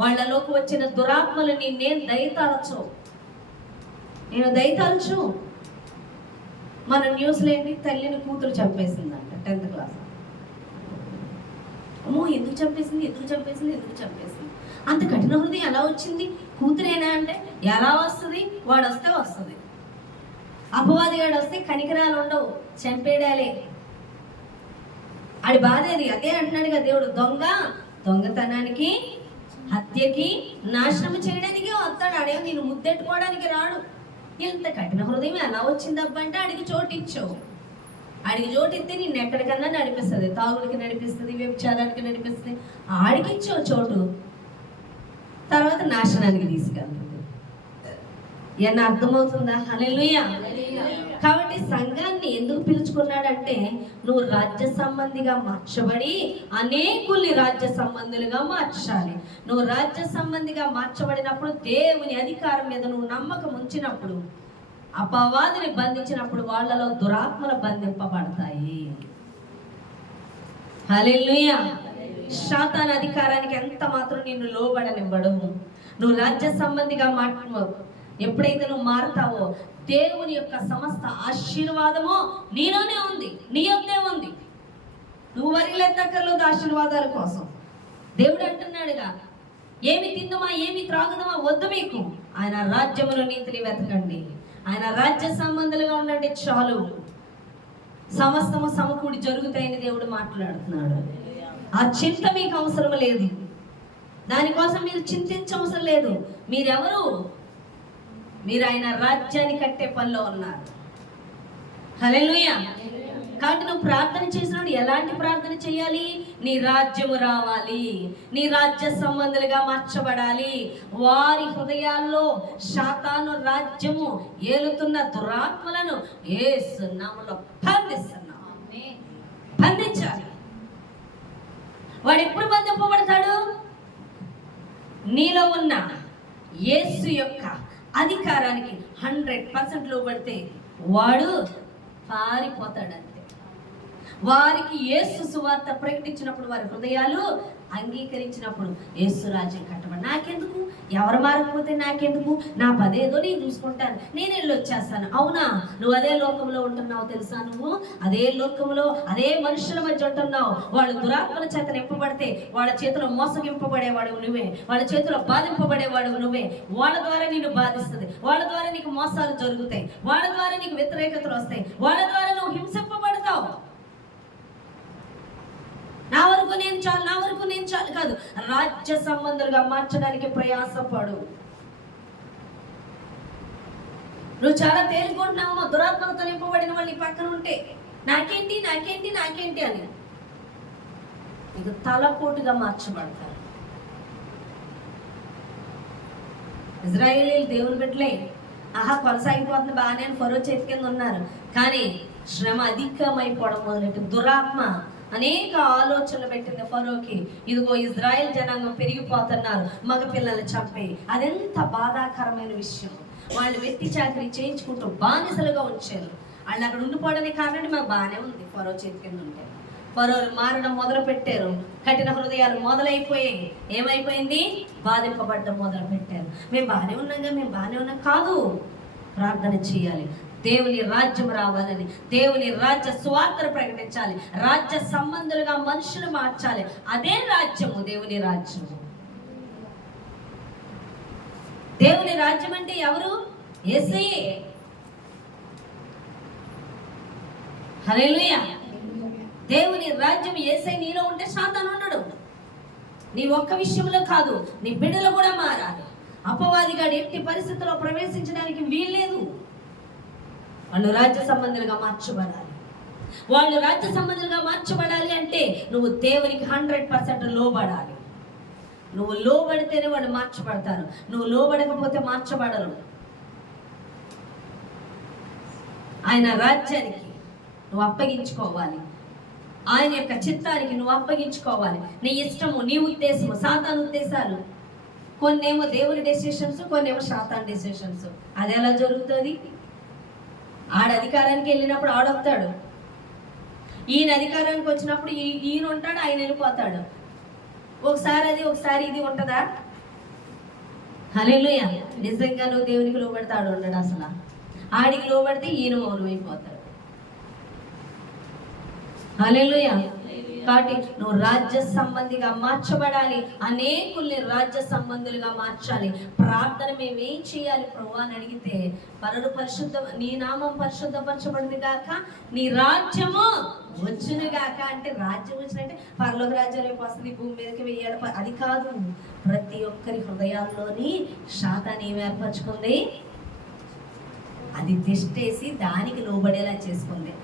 వాళ్ళలోకి వచ్చిన దురాత్మలు నేను దయతలచు. మన న్యూస్లో ఏంటి, తల్లిని కూతురు చంపేసిందంట 10th క్లాస్. అమ్మో ఎందుకు చంపేసింది? అంత కఠిన హృదయం ఎలా వచ్చింది? కూతురేనా అంటే ఎలా వస్తుంది? వాడు వస్తే వస్తుంది, అపవాదిగాడు వస్తే కనికరాలు ఉండవు, చంపేడాలే. ఆడి బాధ అది. అదే అంటున్నాడు కదా దేవుడు, దొంగతనానికి, హత్యకి, నాశనం చేయడానికి వస్తాడు. ఆడే నేను ముద్దెట్టుకోవడానికి రాడు. ఇంత కఠిన హృదయం ఎలా వచ్చిందబ్బా అంటే ఆడికి చోటిచ్చావు. ఆడికి చోటిస్తే నిన్ను ఎక్కడికన్నా నడిపిస్తుంది, తాగుడికి నడిపిస్తుంది, వ్యభిచారానికి నడిపిస్తుంది. ఆడికి ఇచ్చావు చోటు, తర్వాత నాశనానికి తీసుకెళ్తుంది. ఏమన్నా అర్థమవుతుందా? హల్లెలూయా. కాబట్టి సంఘాన్ని ఎందుకు పిలుచుకున్నాడంటే నువ్వు రాజ్య సంబంధిగా మార్చబడి అనేకుల్ని రాజ్య సంబంధులుగా మార్చాలి. నువ్వు రాజ్య సంబంధిగా మార్చబడినప్పుడు, దేవుని అధికారం మీద నువ్వు నమ్మకం ఉంచినప్పుడు, అపవాదిని బంధించినప్పుడు వాళ్ళలో దురాత్మలు బంధింపబడతాయి. హల్లెలూయా. సాతాను అధికారానికి ఎంత మాత్రం నిన్ను లోబడనివ్వడు. నువ్వు రాజ్య సంబంధిగా ఎప్పుడైతే నువ్వు మారుతావో దేవుని యొక్క సమస్త ఆశీర్వాదము నీలోనే ఉంది, నీ యొద్దే ఉంది. నువ్వు వరిలెత్తక్కర్లేదు ఆశీర్వాదాల కోసం. దేవుడు అంటున్నాడుగా, ఏమి తిందమా ఏమి త్రాగుదమా వద్దు మీకు, ఆయన రాజ్యమును నీతిని వెతకండి, ఆయన రాజ్య సంబంధులుగా ఉండండి చాలు, సమస్తము సమకూడి జరుగుతాయని దేవుడు మాట్లాడుతున్నాడు. ఆ చింత మీకు అవసరం లేదు, దానికోసం మీరు చింతించవసరం లేదు. మీరెవరు? మీరు ఆయన రాజ్యాన్ని కట్టే పనిలో ఉన్నారు. హల్లెలూయా. కాబట్టి నువ్వు ప్రార్థన చేసినప్పుడు ఎలాంటి ప్రార్థన చేయాలి? నీ రాజ్యము రావాలి, నీ రాజ్య సంబంధులుగా మార్చబడాలి. వారి హృదయాల్లో సాతాను రాజ్యము ఏలుతున్న దురాత్మలను యేసు నామములో బంధించాలి. వాడు ఎప్పుడు బంధింపబడతాడు? నీలో ఉన్న యేసు యొక్క అధికారానికి 100% లోబడితే వాడు పారిపోతాడంతే. వారికి యేసు సువార్త ప్రకటించినప్పుడు, వారి హృదయాలు అంగీకరించినప్పుడు యేసు రాజ్యం కట్టబడి. నాకెందుకు ఎవరు మారకపోతే నాకెందుకు, నా పదేదో నేను చూసుకుంటాను, నేను వెళ్ళి వచ్చేస్తాను. అవునా, నువ్వు అదే లోకంలో ఉంటున్నావు తెలుసా? నువ్వు అదే లోకంలో అదే మనుషుల మధ్య ఉంటున్నావు. వాళ్ళు దురాత్మల చేత నింపబడితే వాళ్ళ చేతిలో మోసగింపబడేవాడు నువ్వే, వాళ్ళ చేతిలో బాధింపబడేవాడు నువ్వే. వాళ్ళ ద్వారా నిన్ను బాధిస్తుంది, వాళ్ళ ద్వారా నీకు మోసాలు జరుగుతాయి, వాళ్ళ ద్వారా నీకు వ్యతిరేకతలు వస్తాయి, వాళ్ళ ద్వారా నువ్వు హింసింపబడతావు. నా వరకు నేను చాలు, నా వరకు నేను చాలు కాదు, రాజ్య సంబంధులుగా మార్చడానికి ప్రయాసపడు. నువ్వు చాలా తేలికుంటున్నావు, దురాత్మలతో నింపబడిన వాళ్ళు నీ పక్కన ఉంటే నాకేంటి నాకేంటి నాకేంటి అని నీకు తలపోటుగా మార్చబడతారు. ఇజ్రాయేలీలు దేవుని బిడ్డలే, కొనసాగిపోతుంది బాగానే అని ఫరో చేతి కింద ఉన్నారు. కానీ శ్రమ అధికమైపోవడం మొదలెట్టి దురాత్మ అనేక ఆలోచనలు పెట్టింది ఫరోకి. ఇదిగో ఇజ్రాయెల్ జనాంగం పెరిగిపోతున్నారు, మగ పిల్లలు చంపే. అదెంత బాధాకరమైన విషయం. వాళ్ళు వెట్టి చాకరీ చేయించుకుంటూ బానిసలుగా ఉంచారు. వాళ్ళు అక్కడ ఉండిపోవడానికి కారణం మాకు బాగానే ఉంది ఫరో చేతి కింద ఉంటే. ఫరోలు మారడం మొదలు పెట్టారు, కఠిన హృదయాలు మొదలైపోయాయి. ఏమైపోయింది? బాధింపబడ్డం మొదలు పెట్టారు. మేము బాగానే ఉన్నాగా, మేము బాగానే ఉన్నాం కాదు. ప్రార్థన చేయాలి, దేవుని రాజ్యం రావాలని, దేవుని రాజ్య సువార్తను ప్రకటించాలి, రాజ్య సంబంధులుగా మనుషులు మార్చాలి. అదే రాజ్యము, దేవుని రాజ్యము. దేవుని రాజ్యం అంటే ఎవరు? యేసయ్యే. హల్లెలూయా. దేవుని రాజ్యం యేసయ్య నీలో ఉంటే సాతాను ఉండడు. నీ ఒక్క విషయంలో కాదు, నీ బిడ్డలు కూడా మారాలి. అపవాదిగాడు ఎట్టి పరిస్థితుల్లో ప్రవేశించడానికి వీల్లేదు. వాళ్ళు రాజ్య సంబంధులుగా మార్చబడాలి. వాళ్ళు రాజ్య సంబంధులుగా మార్చబడాలి అంటే నువ్వు దేవునికి 100% లోబడాలి. నువ్వు లోబడితేనే వాళ్ళు మార్చబడతారు, నువ్వు లోబడకపోతే మార్చబడరు. ఆయన రాజ్యానికి నువ్వు అప్పగించుకోవాలి, ఆయన యొక్క చిత్తానికి నువ్వు అప్పగించుకోవాలి. నీ ఇష్టము, నీ ఉద్దేశము, సాతాను ఉద్దేశాలు, కొన్నేమో దేవుని డెసిషన్స్, కొన్నేమో సాతాను డెసిషన్స్. అది ఎలా జరుగుతుంది? ఆడ అధికారానికి వెళ్ళినప్పుడు ఆడొస్తాడు, ఈయన అధికారానికి వచ్చినప్పుడు ఈయన ఉంటాడు, ఆయన వెళ్ళిపోతాడు. ఒకసారి అది ఒకసారి ఇది ఉంటుందా? హల్లెలూయా. నిజంగా నువ్వు దేవునికి లోబడతాడు ఉండడు. అసలు ఆడికి లోబడితే ఈయన మౌనం అయిపోతాడు. హల్లెలూయా. కాబట్టి నువ్వు రాజ్య సంబంధిగా మార్చబడాలి, అనేకుల్ని రాజ్య సంబంధులుగా మార్చాలి. ప్రార్థన మేమేం చేయాలి ప్రభు అని అడిగితే, పరుడు పరిశుద్ధ, నీ నామం పరిశుద్ధపరచబడింది గాక, నీ రాజ్యము వచ్చును గాక. అంటే రాజ్యం వచ్చినట్టే పరలోక రాజ్యం రేపు వస్తుంది, భూమి మీదకి వెయ్యాలి, అది కాదు. ప్రతి ఒక్కరి హృదయాల్లోని శాతాన్ని ఏమి ఏర్పరచుకుంది? అది తిష్టేసి దానికి లోబడేలా చేసుకుంది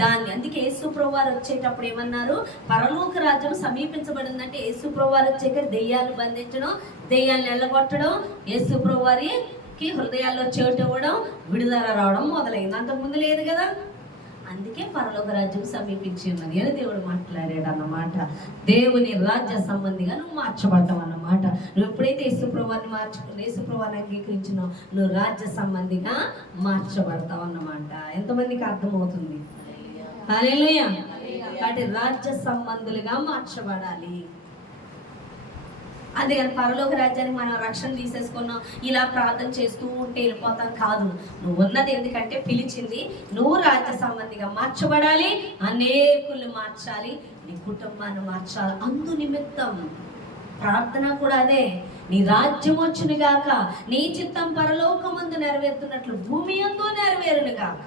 దాన్ని. అందుకే యేసు ప్రభువారు వచ్చేటప్పుడు ఏమన్నారు? పరలోక రాజ్యం సమీపించబడిందంటే యేసు ప్రభువారు వచ్చాక దెయ్యాలు బంధించడం, దెయ్యాలను ఎల్లగొట్టడం, యేసు ప్రభువారికి హృదయాల్లో చోటు ఇవ్వడం, విడుదల రావడం మొదలైంది. అంతకుముందు లేదు కదా. అందుకే పరలోక రాజ్యం సమీపించి ఉన్నది అని దేవుడు మాట్లాడాడు అన్నమాట. దేవుని రాజ్య సంబంధిగా నువ్వు మార్చబడ్డావు అన్నమాట. నువ్వు ఎప్పుడైతే యేసు ప్రభువాన్ని యేసు ప్రభువాన్ని అంగీకరించినావు, నువ్వు రాజ్య సంబంధిగా మార్చబడతావు అన్నమాట. ఎంతమందికి అర్థమవుతుంది? హల్లెలూయా. కాబట్టి రాజ్య సంబంధులుగా మార్చబడాలి. అందుకని పరలోక రాజ్యానికి మనం రక్షణ తీసేసుకున్నాం, ఇలా ప్రార్థన చేస్తూ ఉంటే వెళ్ళిపోతాం కాదు. నువ్వు ఉన్నది ఎందుకంటే పిలిచింది, నువ్వు రాజ్య సంబంధిగా మార్చబడాలి, అనేకులు మార్చాలి, నీ కుటుంబాన్ని మార్చాలి. అందు నిమిత్తం ప్రార్థన కూడా అదే. నీ రాజ్యం వచ్చును గాక, నీ చిత్తం పరలోకమందు నెరవేరుతున్నట్లు భూమి యందు నెరవేరును గాక.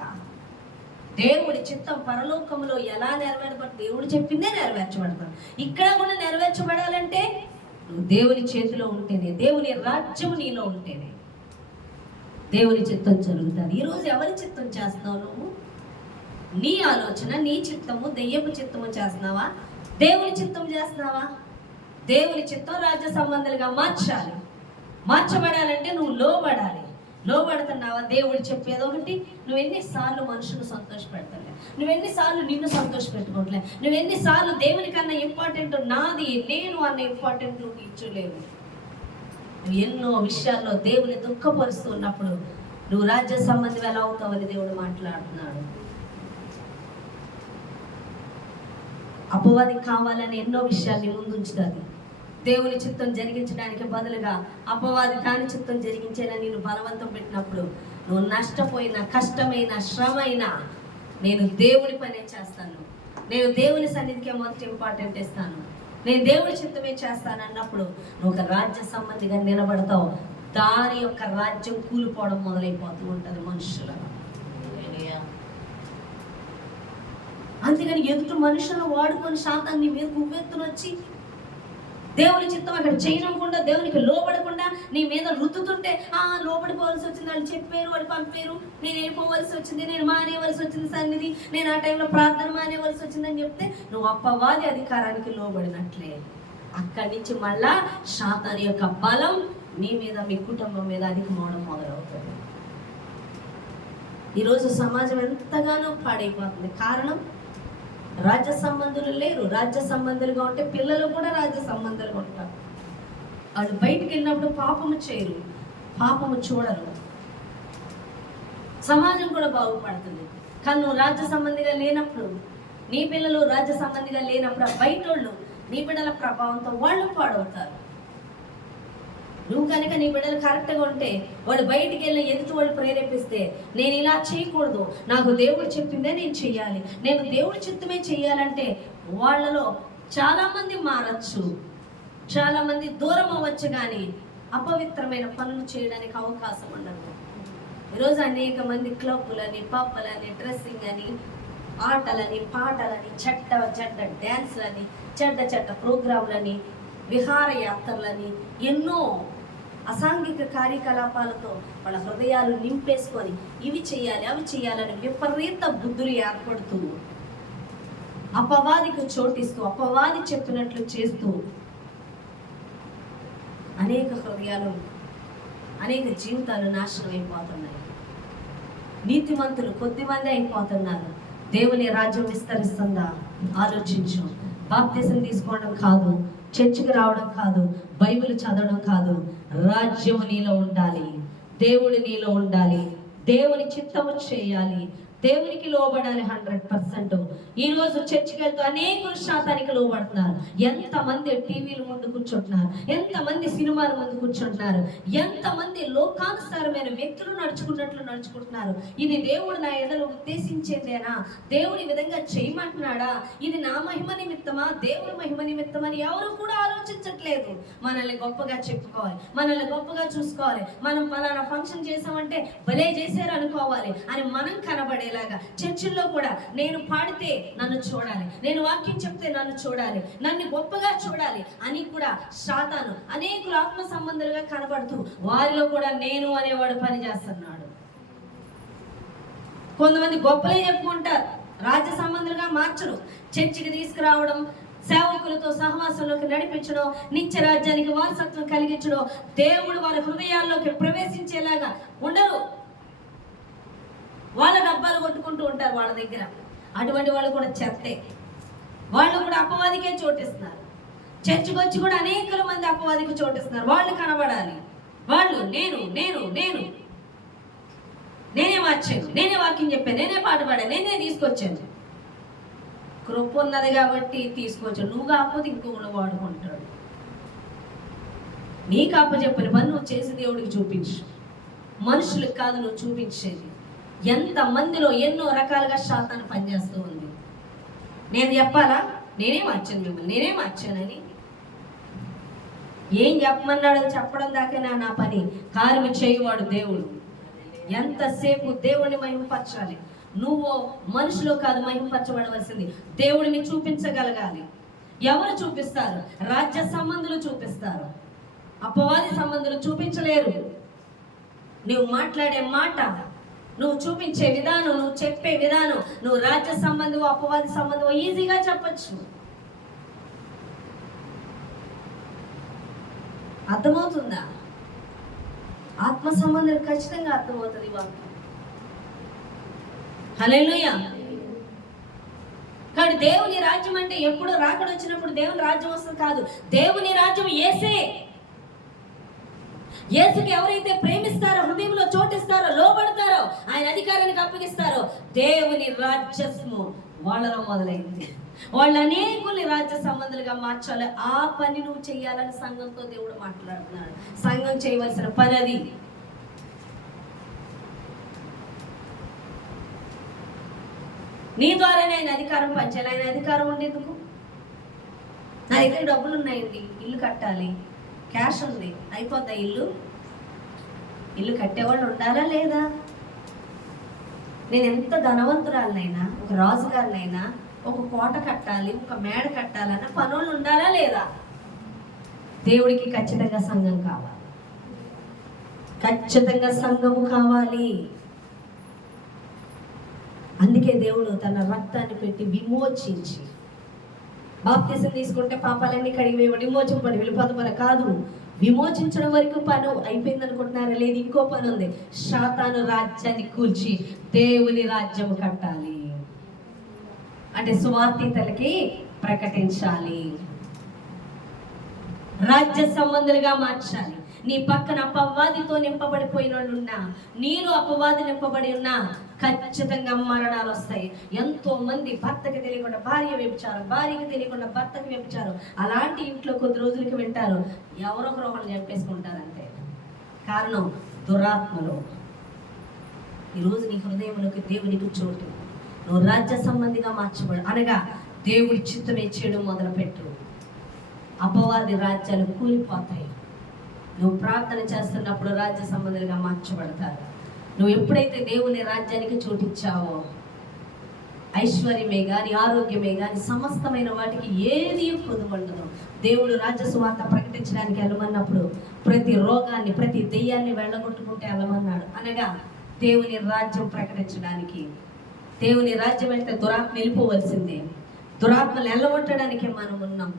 దేవుడి చిత్తం పరలోకంలో ఎలా నెరవేరబడి దేవుడు చెప్పిందే నెరవేర్చబడతాం. ఇక్కడ కూడా నెరవేర్చబడాలంటే నువ్వు దేవుని చేతిలో ఉంటేనే, దేవుని రాజ్యం నీలో ఉంటేనే దేవుని చిత్తం జరుగుతుంది. ఈరోజు ఎవరి చిత్తం చేస్తున్నావు నువ్వు? నీ ఆలోచన, నీ చిత్తము దెయ్యపు చిత్తము చేస్తున్నావా? దేవుని చిత్తం చేస్తున్నావా? దేవుని చిత్తం రాజ్య సంబంధాలుగా మార్చాలి. మార్చబడాలంటే నువ్వు లోబడాలి. లోబడుతున్నావా? దేవుడు చెప్పేది ఒకటి. నువ్వు ఎన్నిసార్లు మనుషులు సంతోషపెడతలే, నువ్వెన్నిసార్లు నిన్ను సంతోషపెట్టుకోవట్లే, నువ్వెన్నిసార్లు దేవుని కన్నా ఇంపార్టెంట్ నాది నేను అన్న ఇంపార్టెంట్ నువ్వు ఇచ్చలేవు. నువ్వు ఎన్నో విషయాల్లో దేవుని దుఃఖపరుస్తున్నప్పుడు నువ్వు రాజ్య సంబంధం ఎలా అవుతావని దేవుడు మాట్లాడుతున్నాడు. అపవాది కావాలని ఎన్నో విషయాన్ని ముందుంచుతుంది. దేవుని చిత్తం జరిగించడానికి బదులుగా అపవాది దాని చిత్తం జరిగించేనా నేను బలవంతం పెట్టినప్పుడు నువ్వు నష్టపోయిన, కష్టమైన, శ్రమైన నేను దేవుని పనే చేస్తాను, నేను దేవుని సన్నిధికే మొదటి ఇంపార్టెంట్ ఇస్తాను, నేను దేవుని చిత్తమే చేస్తాను అన్నప్పుడు నువ్వు ఒక రాజ్య సంబంధిగా నిలబడతావు. దాని యొక్క రాజ్యం కూలిపోవడం మొదలైపోతూ ఉంటుంది మనుషుల. అందుకని ఎదుటి మనుషులను వాడుకొని శాతాన్ని మీద ఉవ్వెత్తున వచ్చి దేవుని చిత్తం అక్కడ చేయకుండా, దేవునికి లోబడకుండా నీ మీద రుద్దుతుంటే లోబడిపోవలసి వచ్చింది, వాళ్ళు చెప్పారు, వాళ్ళు పంపారు, నేను వెళ్ళిపోవలసి వచ్చింది, నేను మానేవలసి వచ్చింది సన్నిధి, నేను ఆ టైంలో ప్రార్థన మానేవలసి వచ్చిందని చెప్తే నువ్వు అపవాది అధికారానికి లోబడినట్లే. అక్కడి నుంచి మళ్ళా శాతాని యొక్క బలం మీ మీద, మీ కుటుంబం మీద అధికమవడం మొదలవుతుంది. ఈరోజు సమాజం ఎంతగానో పాడైపోతుంది. కారణం, రాజ్య సంబంధులు లేరు. రాజ్య సంబంధులుగా ఉంటే పిల్లలు కూడా రాజ్య సంబంధులుగా ఉంటారు. వాళ్ళు బయటికి వెళ్ళినప్పుడు పాపము చేయరు, పాపము చూడరు, సమాజం కూడా బాగుపడుతుంది. కానీ నువ్వు రాజ్య సంబంధిగా లేనప్పుడు, నీ పిల్లలు రాజ్య సంబంధిగా లేనప్పుడు ఆ బయట వాళ్ళు నీ బిడ్డల ప్రభావంతో వాళ్ళు పాడవుతారు. నువ్వు కనుక నీ బిడ్డలు కరెక్ట్గా ఉంటే వాడు బయటికి వెళ్ళి ఎదుటి వాళ్ళు ప్రేరేపిస్తే నేను ఇలా చేయకూడదు, నాకు దేవుడు చెప్పిందే నేను చెయ్యాలి, నేను దేవుడి చిత్తమే చెయ్యాలంటే వాళ్ళలో చాలామంది మారచ్చు, చాలామంది దూరం అవ్వచ్చు, కానీ అపవిత్రమైన పనులు చేయడానికి అవకాశం ఉండదు. ఈరోజు అనేక మంది క్లబ్బులని, పబ్బులని, డ్రెస్సింగ్ అని, ఆటలని, పాటలని, చెడ్డ డ్యాన్స్లని, చెడ్డ ప్రోగ్రాంలని, విహారయాత్రలని, ఎన్నో అసాంఘిక కార్యకలాపాలతో వాళ్ళ హృదయాలు నింపేసుకొని ఇవి చేయాలి, అవి చేయాలని విపరీత బుద్ధులు ఏర్పడుతూ అపవాదికి చోటిస్తూ, అపవాది చెప్పినట్లు చేస్తూ అనేక హృదయాలు, అనేక జీవితాలు నాశనం అయిపోతున్నాయి. నీతిమంతులు కొద్దిమంది అయిపోతున్నారు. దేవుని రాజ్యం విస్తరిస్తుందా? ఆలోచించు. బాప్తిసం తీసుకోవడం కాదు, చర్చికి రావడం కాదు, బైబిల్ చదవడం కాదు, రాజ్యం నీలో ఉండాలి, దేవుడు నీలో ఉండాలి, దేవుని చిత్తము చేయాలి, దేవునికి లోబడాలి 100%. ఈరోజు చర్చికి వెళ్తూ అనేకులు శాతానికి లోబడుతున్నారు. ఎంతమంది టీవీల ముందు కూర్చుంటున్నారు, ఎంతమంది సినిమాల ముందు కూర్చుంటున్నారు, ఎంతమంది లోకానుసారమైన వ్యక్తులు నడుచుకుంటున్నారు. ఇది దేవుడు నా ఎడలో ఉద్దేశించేదేనా? దేవుడు ఈ విధంగా చేయమంటున్నాడా? ఇది నా మహిమ నిమిత్తమా, దేవుడి మహిమ నిమిత్తమని ఎవరు కూడా ఆలోచించట్లేదు. మనల్ని గొప్పగా చెప్పుకోవాలి, మనల్ని గొప్పగా చూసుకోవాలి, మనం పలానా ఫంక్షన్ చేసామంటే భలే చేశారు అనుకోవాలి అని మనం కనబడే లాగా చర్చిల్లో కూడా నేను పాడితే నన్ను చూడాలి, నేను వాక్యం చెప్తే నన్ను చూడాలి, నన్ను గొప్పగా చూడాలి అని కూడా సాతాను అనేకులు ఆత్మ సంబంధాలుగా కనబడుతూ వారిలో కూడా నేను అనేవాడు పని చేస్తున్నాడు. కొంతమంది గొప్పలే చెప్పుకుంటారు, రాజ్య సంబంధులుగా మార్చరు. చర్చికి తీసుకురావడం, సేవకులతో సహవాసంలోకి నడిపించడం, నిత్య రాజ్యానికి వారసత్వం కలిగించడం, దేవుడు వారి హృదయాల్లోకి ప్రవేశించేలాగా ఉండరు. వాళ్ళ డబ్బాలు కొట్టుకుంటూ ఉంటారు వాళ్ళ దగ్గర. అటువంటి వాళ్ళు కూడా చెత్తే, వాళ్ళు కూడా అపవాదికే చోటిస్తున్నారు. చర్చికి వచ్చి కూడా అనేక మంది అపవాదికి చోటిస్తున్నారు. వాళ్ళు కనబడాలి, వాళ్ళు నేను నేను నేను నేనే మార్చాను, నేనే వాక్యం చెప్పాను, నేనే పాట పాడాను, నేనే తీసుకొచ్చాను. కృప ఉన్నది కాబట్టి తీసుకొచ్చాను, నువ్వు కాకపోతే ఇంకొకడు వాడుకుంటాడు. నీకు అప్పచెప్పని పని నువ్వు చేసి దేవుడికి చూపించు, మనుషులకు కాదు నువ్వు చూపించేది. ఎంత మందిలో ఎన్నో రకాలుగా శాతాన్ని పనిచేస్తూ ఉంది. నేను చెప్పాలా? నేనే మార్చాను మిమ్మల్ని, నేనే మార్చానని. ఏం చెప్పమన్నాడో చెప్పడం దాకా నా పని. కార్యము చేయువాడు దేవుడు. ఎంతసేపు దేవుడిని మహిమపరచాలి. నువ్వు మనుషులో కాదు మహిమపరచబడవలసింది, దేవుడిని చూపించగలగాలి. ఎవరు చూపిస్తారు? రాజ్య సంబంధులు చూపిస్తారు, అపవాది సంబంధులు చూపించలేరు. నువ్వు మాట్లాడే మాట, నువ్వు చూపించే విధానం, నువ్వు చెప్పే విధానం, నువ్వు రాజ్య సంబంధం అపవాది సంబంధం ఈజీగా చెప్పచ్చు. అర్థమవుతుందా? ఆత్మ సంబంధం ఖచ్చితంగా అర్థమవుతుంది వాక్యం. హల్లెలూయా. కానీ దేవుని రాజ్యం అంటే ఎప్పుడో రాకడ వచ్చినప్పుడు దేవుని రాజ్యం వస్తుంది కాదు. దేవుని రాజ్యం యేసే. యేసుకి ఎవరైతే ప్రేమిస్తారో, హృదయంలో చోటిస్తారో, లోబడతారో, ఆయన అధికారానికి అప్పగిస్తారో దేవుని రాజ్యము వాళ్ళలో మొదలైంది. వాళ్ళు అనేకుల్ని రాజ్య సంబంధులుగా మార్చాలి. ఆ పని నువ్వు చేయాలని సంఘంతో దేవుడు మాట్లాడుతున్నాడు. సంఘం చేయవలసిన పని అది. నీ ద్వారానే ఆయన అధికారం పంచాలి. ఆయన అధికారం ఉండేందుకు నా దగ్గర డబ్బులు ఉన్నాయండి, ఇల్లు కట్టాలి, క్యాష్ ఉంది, అయిపోద్దా ఇల్లు? ఇల్లు కట్టేవాళ్ళు ఉండాలా లేదా? నేను ఎంత ధనవంతురాలనైనా, ఒక రాజుగారినైనా ఒక కోట కట్టాలి, ఒక మేడ కట్టాలన్న పనులు ఉండాలా లేదా? దేవుడికి ఖచ్చితంగా సంఘం కావాలి, ఖచ్చితంగా సంఘము కావాలి. అందుకే దేవుడు తన రక్తాన్ని పెట్టి విమోచించి, బాప్తిసం తీసుకుంటే పాపాలన్నీ కడిగి విమోచింపడి వెళ్ళిపోతామని కాదు, విమోచించడం వరకు పని అయిపోయింది అనుకుంటున్నారా? లేదు, ఇంకో పని ఉంది. సాతాను రాజ్యాన్ని కూల్చి దేవుని రాజ్యము కట్టాలి. అంటే సువార్తితలకి ప్రకటించాలి, రాజ్య సంబంధులుగా మార్చాలి. నీ పక్కన అపవాదితో నింపబడిపోయిన వాళ్ళు ఉన్నా, నేను అపవాది నింపబడి ఉన్నా, ఖచ్చితంగా మరణాలు వస్తాయి. ఎంతో మంది భర్తకి తెలియకుండా భార్య వ్యభిచారం, భార్యకి తెలియకుండా భర్తకి వ్యభిచారం. అలాంటి ఇంట్లో కొద్ది రోజులకి వింటారు, ఎవరొకరు ఒకరు చెప్పేసుకుంటారంటే కారణం దురాత్మలు. ఈరోజు నీ హృదయంలోకి దేవునికి చోటు, నువ్వు రాజ్య సంబంధిగా మార్చబడు అనగా దేవుడి చిత్తమే చేయడం మొదలుపెట్టు. అపవాది రాజ్యాలు కూలిపోతాయి. నువ్వు ప్రార్థన చేస్తున్నప్పుడు రాజ్య సంబంధులుగా మార్చబడతారు. నువ్వు ఎప్పుడైతే దేవుని రాజ్యానికి చోటిచ్చావో, ఐశ్వర్యమే కానీ, ఆరోగ్యమే కానీ, సమస్తమైన వాటికి ఏది పొందుకుంటుందో. దేవుడు రాజ్య సువార్త ప్రకటించడానికి వెళ్ళమన్నప్పుడు ప్రతి రోగాన్ని, ప్రతి దెయ్యాన్ని వెళ్ళగొట్టుకుంటే వెళ్ళమన్నాడు. అనగా దేవుని రాజ్యం ప్రకటించడానికి. దేవుని రాజ్యం వెళ్తే దురాత్మ వెళ్ళిపోవలసిందే. దురాత్మలు వెళ్ళగొట్టడానికే మనం ఉన్నాం.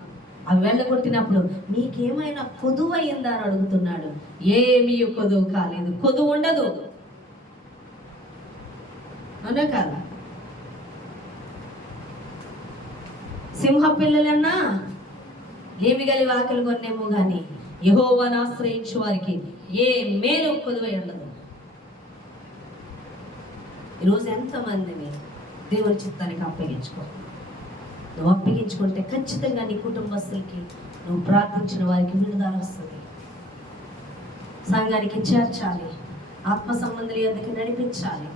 అవి వెళ్ళగొట్టినప్పుడు మీకేమైనా కొదువు అయిందా అని అడుగుతున్నాడు. ఏమీ కొదువు కాలేదు, కొదువు ఉండదు. అవునా కాదా? సింహ పిల్లలన్నా ఏమి గలి వాకలు కొన్నేమో కానీ యెహోవాను ఆశ్రయించు వారికి ఏ మేలు కొదువై ఉండదు. ఈరోజు ఎంతమందిని దేవుని చిత్తానికి అప్పగించుకో. నువ్వు అప్పగించుకుంటే ఖచ్చితంగా నీ కుటుంబస్తులకి, నువ్వు ప్రార్థించిన వారికి విడుదల వస్తుంది. సంఘానికి చేర్చాలి, ఆత్మ సంబంధుల యొద్దకు నడిపించాలి.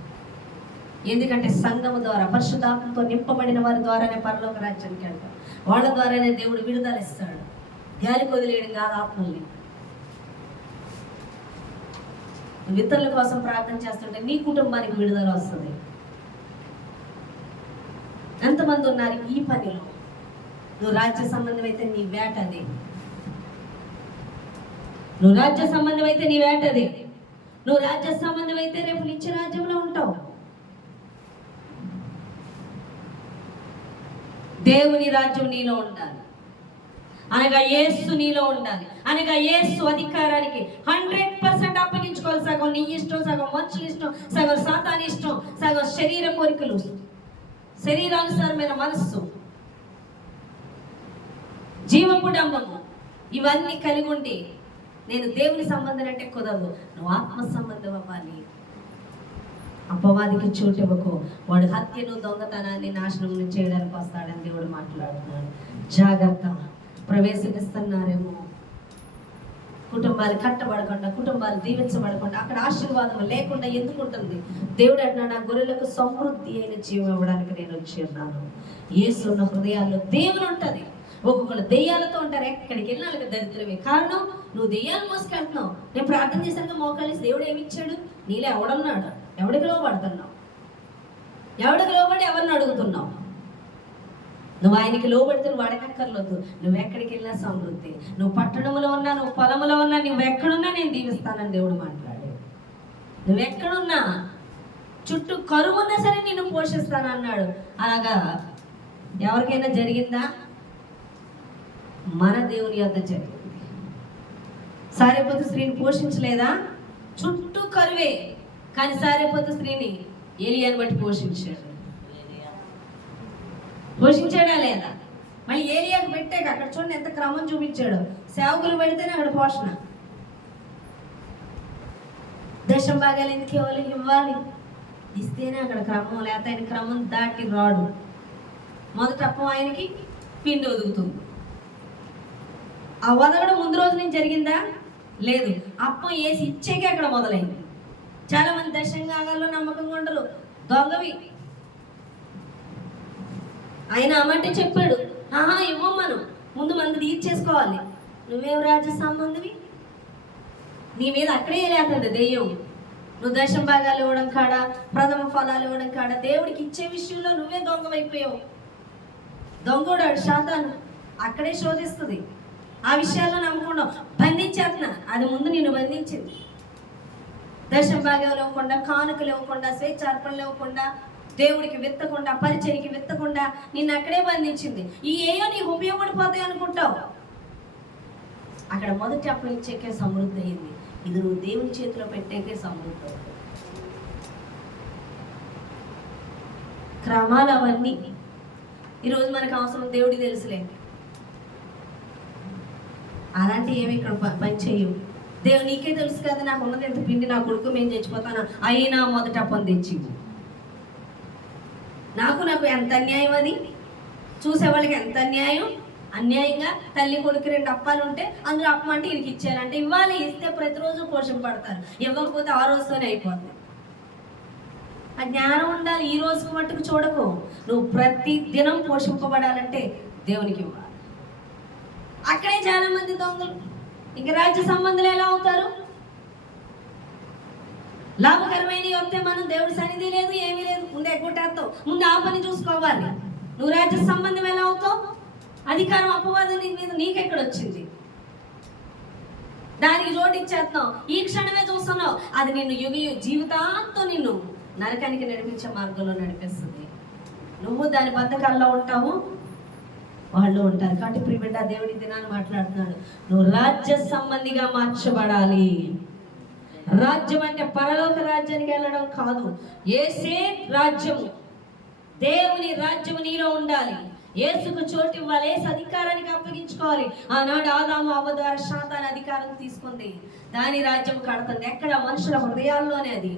ఎందుకంటే సంఘము ద్వారా, పరిశుద్ధాత్మతో నింపబడిన వారి ద్వారానే పరలోక రాజ్యానికి వెళ్తారు. వాళ్ళ ద్వారానే దేవుడు విడుదల ఇస్తాడు. గాలికి వదిలేయడం కాదు ఆత్మల్ని. నువ్వు ఇతరుల కోసం ప్రార్థన చేస్తుంటే నీ కుటుంబానికి విడుదల వస్తుంది. ఎంతమంది ఉన్నారు ఈ పనిలో? నువ్వు రాజ్య సంబంధం అయితే నీ వేట అదే. నువ్వు రాజ్య సంబంధం అయితే నీ వేట అదే. నువ్వు రాజ్య సంబంధం అయితే రేపు నిత్య రాజ్యంలో ఉంటావు. దేవుని రాజ్యం నీలో ఉండాలి, అనగా యేసు నీలో ఉండాలి. అనగా యేసు అధికారానికి 100% అప్పగించుకోవాలి. సగం నీ ఇష్టం, సగం మనుషుల ఇష్టం, సగం సాతాను ఇష్టం, సగం శరీర కోరికలు, శరీరానుసారమైన మనస్సు, జీవపుడంబము, ఇవన్నీ కలిగి ఉండి నేను దేవుని సంబంధం అంటే కుదరదు. నువ్వు ఆత్మ సంబంధం అవ్వాలి. అపవాదికి చోటు ఇవ్వకు. వాడు హత్యను, దొంగతనాన్ని, నాశనం చేయడానికి వస్తాడని దేవుడు మాట్లాడుతున్నాడు. జాగ్రత్త. ప్రవేశిస్తున్నారేమో, కుటుంబాలు కట్టబడకుండా, కుటుంబాలు దీవించబడకుండా, అక్కడ ఆశీర్వాదం లేకుండా ఎందుకు ఉంటుంది? దేవుడు అంటున్నాడు, నా గొర్రెలకు సమృద్ధి అయిన జీవం ఇవ్వడానికి నేను వచ్చి ఉన్నాను. యేసు ఉన్న హృదయాల్లో దేవుడు ఉంటుంది. ఒక్కొక్కరు దెయ్యాలతో ఉంటారు, ఎక్కడికి వెళ్ళినా వాళ్ళకి దరిద్రమే. కారణం, నువ్వు దెయ్యాలు మోసుకెళ్తున్నావు. నేను ప్రార్థన చేశాక మోకాలేసి దేవుడు ఏమి ఇచ్చాడు? నీలో ఎవడన్నాడు? ఎవడికి లోబడుతున్నావు? ఎవడికి లోబడి ఎవరిని అడుగుతున్నావు? నువ్వు ఆయనకి లోబడితే నువ్వు అడగక్కర్లేదు. నువ్వు ఎక్కడికి వెళ్ళినా సమృద్ధి. నువ్వు పట్టణంలో ఉన్నా, నువ్వు పొలంలో ఉన్నా, నువ్వు ఎక్కడున్నా నేను దీవిస్తానని దేవుడు మాట్లాడు. నువ్వు ఎక్కడున్నా, చుట్టూ కరువు ఉన్నా సరే నిన్ను పోషిస్తానన్నాడు. అలాగా ఎవరికైనా జరిగిందా? మన దేవుని యొద్ద జరిగింది. సారేపోతు స్త్రీని పోషించలేదా? చుట్టూ కరువే, కానీ సారేపోతు స్త్రీని ఏలియాని బట్టి పోషించాడు. పోషించాడా లేదా? మళ్ళీ ఏలియాకు పెట్టాక అక్కడ చూడండి ఎంత క్రమం చూపించాడు. సేవకులు పెడితేనే అక్కడ పోషణ. దశం భాగాలు ఎందుకు ఇవ్వాలి? ఇస్తేనే అక్కడ క్రమం, లేకపోతే ఆయన క్రమం దాటి రాడు. మొదట అప్పం ఆయనకి పిండి ఒదుగుతుంది. ఆ వదగడం ముందు రోజు నుంచి జరిగిందా? లేదు. అప్పం వేసి ఇచ్చేకే అక్కడ మొదలైంది. చాలా మంది దశంగాగాల్లో నమ్మకంగా ఉండరు, దొంగవి. ఆయన అమ్మంటే చెప్పాడు, ఇవ్వమ్మను, ముందు మంది తీర్చేసుకోవాలి. నువ్వేం రాజ్య సంబంధివి? నీ మీద అక్కడే లేదండి దెయ్యం. నువ్వు దశం భాగాలు ఇవ్వడం కాడ, ప్రథమ ఫలాలు ఇవ్వడం కాడ, దేవుడికి ఇచ్చే విషయంలో నువ్వే దొంగవైపోయావు. దొంగోడాడు శాతాను అక్కడే శోధిస్తుంది. ఆ విషయాల్లో నమ్మకుండా బంధించేస్తున్నా, అది ముందు నిన్ను బంధించింది. దశం భాగాలు ఇవ్వకుండా, కానుకలు ఇవ్వకుండా, స్వేచ్ఛార్పణలు ఇవ్వకుండా, దేవుడికి విత్తకుండా, పరిచయకి విత్తకుండా నిన్ను అక్కడే బంధించింది. ఈ ఏయో నీకు ఉపయోగపడిపోతాయి అనుకుంటావు. అక్కడ మొదటి అప్పుడు ఇచ్చేకే సమృద్ధి అయింది. ఇది నువ్వు దేవుని చేతిలో పెట్టేకే సమృద్ధి అవుతుంది. క్రమాలు అవన్నీ ఈరోజు మనకు అవసరం, దేవుడికి తెలుసులే. అలాంటి ఏమి ఇక్కడ పని చేయవు. దేవుడు నీకే తెలుసు కదా, నాకు ఉన్నది ఎంత పిండి, నా కొడుకు మేము చచ్చిపోతాను, అయినా మొదట అప్పం తెచ్చి నాకు ఎంత అన్యాయం అది. చూసేవాళ్ళకి ఎంత అన్యాయం. అన్యాయంగా తల్లి కొడుకు 2 అప్పాలు ఉంటే అందులో అప్పం అంటే వీరికి ఇచ్చారంటే ఇవ్వాలి. ఇస్తే ప్రతిరోజు పోషణ పడతారు, ఇవ్వకపోతే ఆ రోజుతోనే అయిపోతుంది. ఆ జ్ఞానం ఉండాలి. ఈ రోజు మట్టుకు చూడకు, నువ్వు ప్రతి దినం పోషింపబడాలంటే దేవునికి ఇవ్వాలి. అక్కడే చాలా మంది దొంగలు. ఇంక రాజ్య సంబంధులు ఎలా అవుతారు? లాభకరమైనవి వస్తే మనం దేవుడి సన్నిధి లేదు, ఏమీ లేదు, ముందు ఎగ్గొట్టేస్తావు. ముందు ఆ పని చూసుకోవాలి. నువ్వు రాజ్య సంబంధం ఎలా అవుతావు? అధికారం అపవాదం మీద నీకెక్కడ వచ్చింది? దానికి చోటు ఇచ్చేస్తున్నావు. ఈ క్షణమే చూస్తున్నావు, అది నిన్ను జీవితాంతో నిన్ను నరకానికి నడిపించే మార్గంలో నడిపిస్తుంది. నువ్వు దాని బద్ధకాల్లో ఉంటావు, వాళ్ళు ఉంటారు. కాబట్టి ప్రియబిడ్డ, దేవుడి దినాన్ని మాట్లాడుతున్నాడు, నువ్వు రాజ్య సంబంధిగా మార్చబడాలి. రాజ్యం అంటే పరలోక రాజ్యానికి వెళ్ళడం కాదు, యేసే రాజ్యము, దేవుని రాజ్యము నీలో ఉండాలి. యేసుకు చోటు ఇవ్వాలి, యేసు అధికారానికి అప్పగించుకోవాలి. ఆనాడు ఆదాము అవ్వ ద్వారా శాతాన్ని అధికారం తీసుకుంది, దాని రాజ్యం కడుతుంది. ఎక్కడ? మనుషుల హృదయాల్లోనే. అది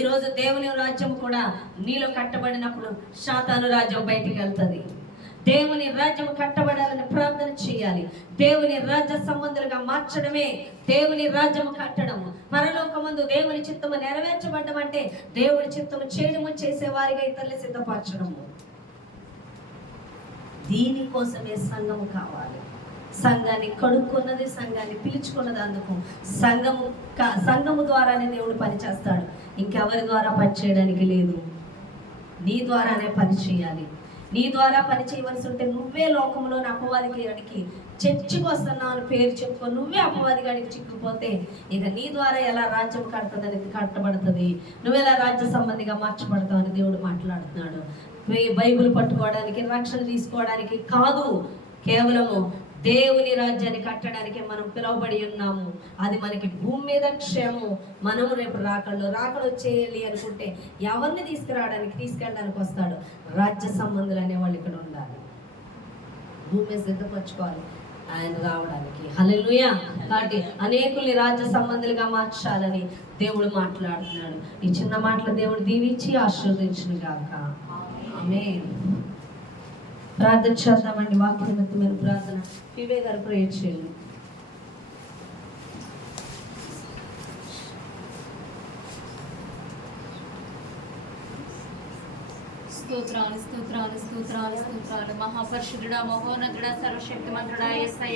ఈరోజు దేవుని రాజ్యం కూడా నీలో కట్టబడినప్పుడు శాతాను రాజ్యం బయటికి వెళ్తుంది. దేవుని రాజ్యం కట్టబడాలని ప్రార్థన చేయాలి. దేవుని రాజ్య సంబంధులుగా మార్చడమే దేవుని రాజ్యము కట్టడము. పరలోకమందు దేవుని చిత్తము నెరవేర్చబడ్డం అంటే దేవుని చిత్తము చేయడము, చేసేవారిగా ఇతరులు సిద్ధపరచడము. దీనికోసమే సంఘము కావాలి. సంఘాన్ని కడుక్కున్నది, సంఘాన్ని పిలుచుకున్నది. అందుకు సంఘము ద్వారానే దేవుడు పనిచేస్తాడు. ఇంకెవరి ద్వారా పని చేయడానికి లేదు. నీ ద్వారానే పని చేయాలి. నీ ద్వారా పని చేయవలసి ఉంటే నువ్వే లోకంలోని అపవాదికి చర్చికి వస్తున్నావు అని పేరు చెప్పుకో, నువ్వే అపవాదిగాడికి చిక్కుపోతే ఇక నీ ద్వారా ఎలా రాజ్యం కట్టబడుతుంది, నువ్వెలా రాజ్య సంబంధిగా మార్చబడతావు అని దేవుడు మాట్లాడుతున్నాడు. బైబిల్ పట్టుకోవడానికి, రక్షణ తీసుకోవడానికి కాదు, కేవలము దేవుని రాజ్యాన్ని కట్టడానికి మనం పిలువబడి ఉన్నాము. అది మనకి భూమి మీద క్షేమము. మనము రేపు రాకడ వచ్చేయాలి అనుకుంటే ఎవరిని తీసుకెళ్ళడానికి వస్తాడు? రాజ్య సంబంధులు అనేవాళ్ళు ఇక్కడ ఉండాలి. భూమి సిద్ధపరచుకోవాలి ఆయన రావడానికి. హల్లెలూయా. కాబట్టి అనేకుల్ని రాజ్య సంబంధులుగా మార్చాలని దేవుడు మాట్లాడుతున్నాడు. ఈ చిన్న మాటలు దేవుడు దీవించి ఆశీర్వదించును గాక. ఆమేన్. ప్రార్థన చేద్దామండి. వాక్యనిమిత్తమైన ప్రార్థన పివే గారు ప్రేయర్ చేయండి. స్తోత్రాలు స్తోత్రాలు స్తోత్రాలు స్తోత్రాలు. మహాపరిశుద్ధుడా, మహోన్నతుడా, సర్వశక్తిమంతుడా యేసయ్యా.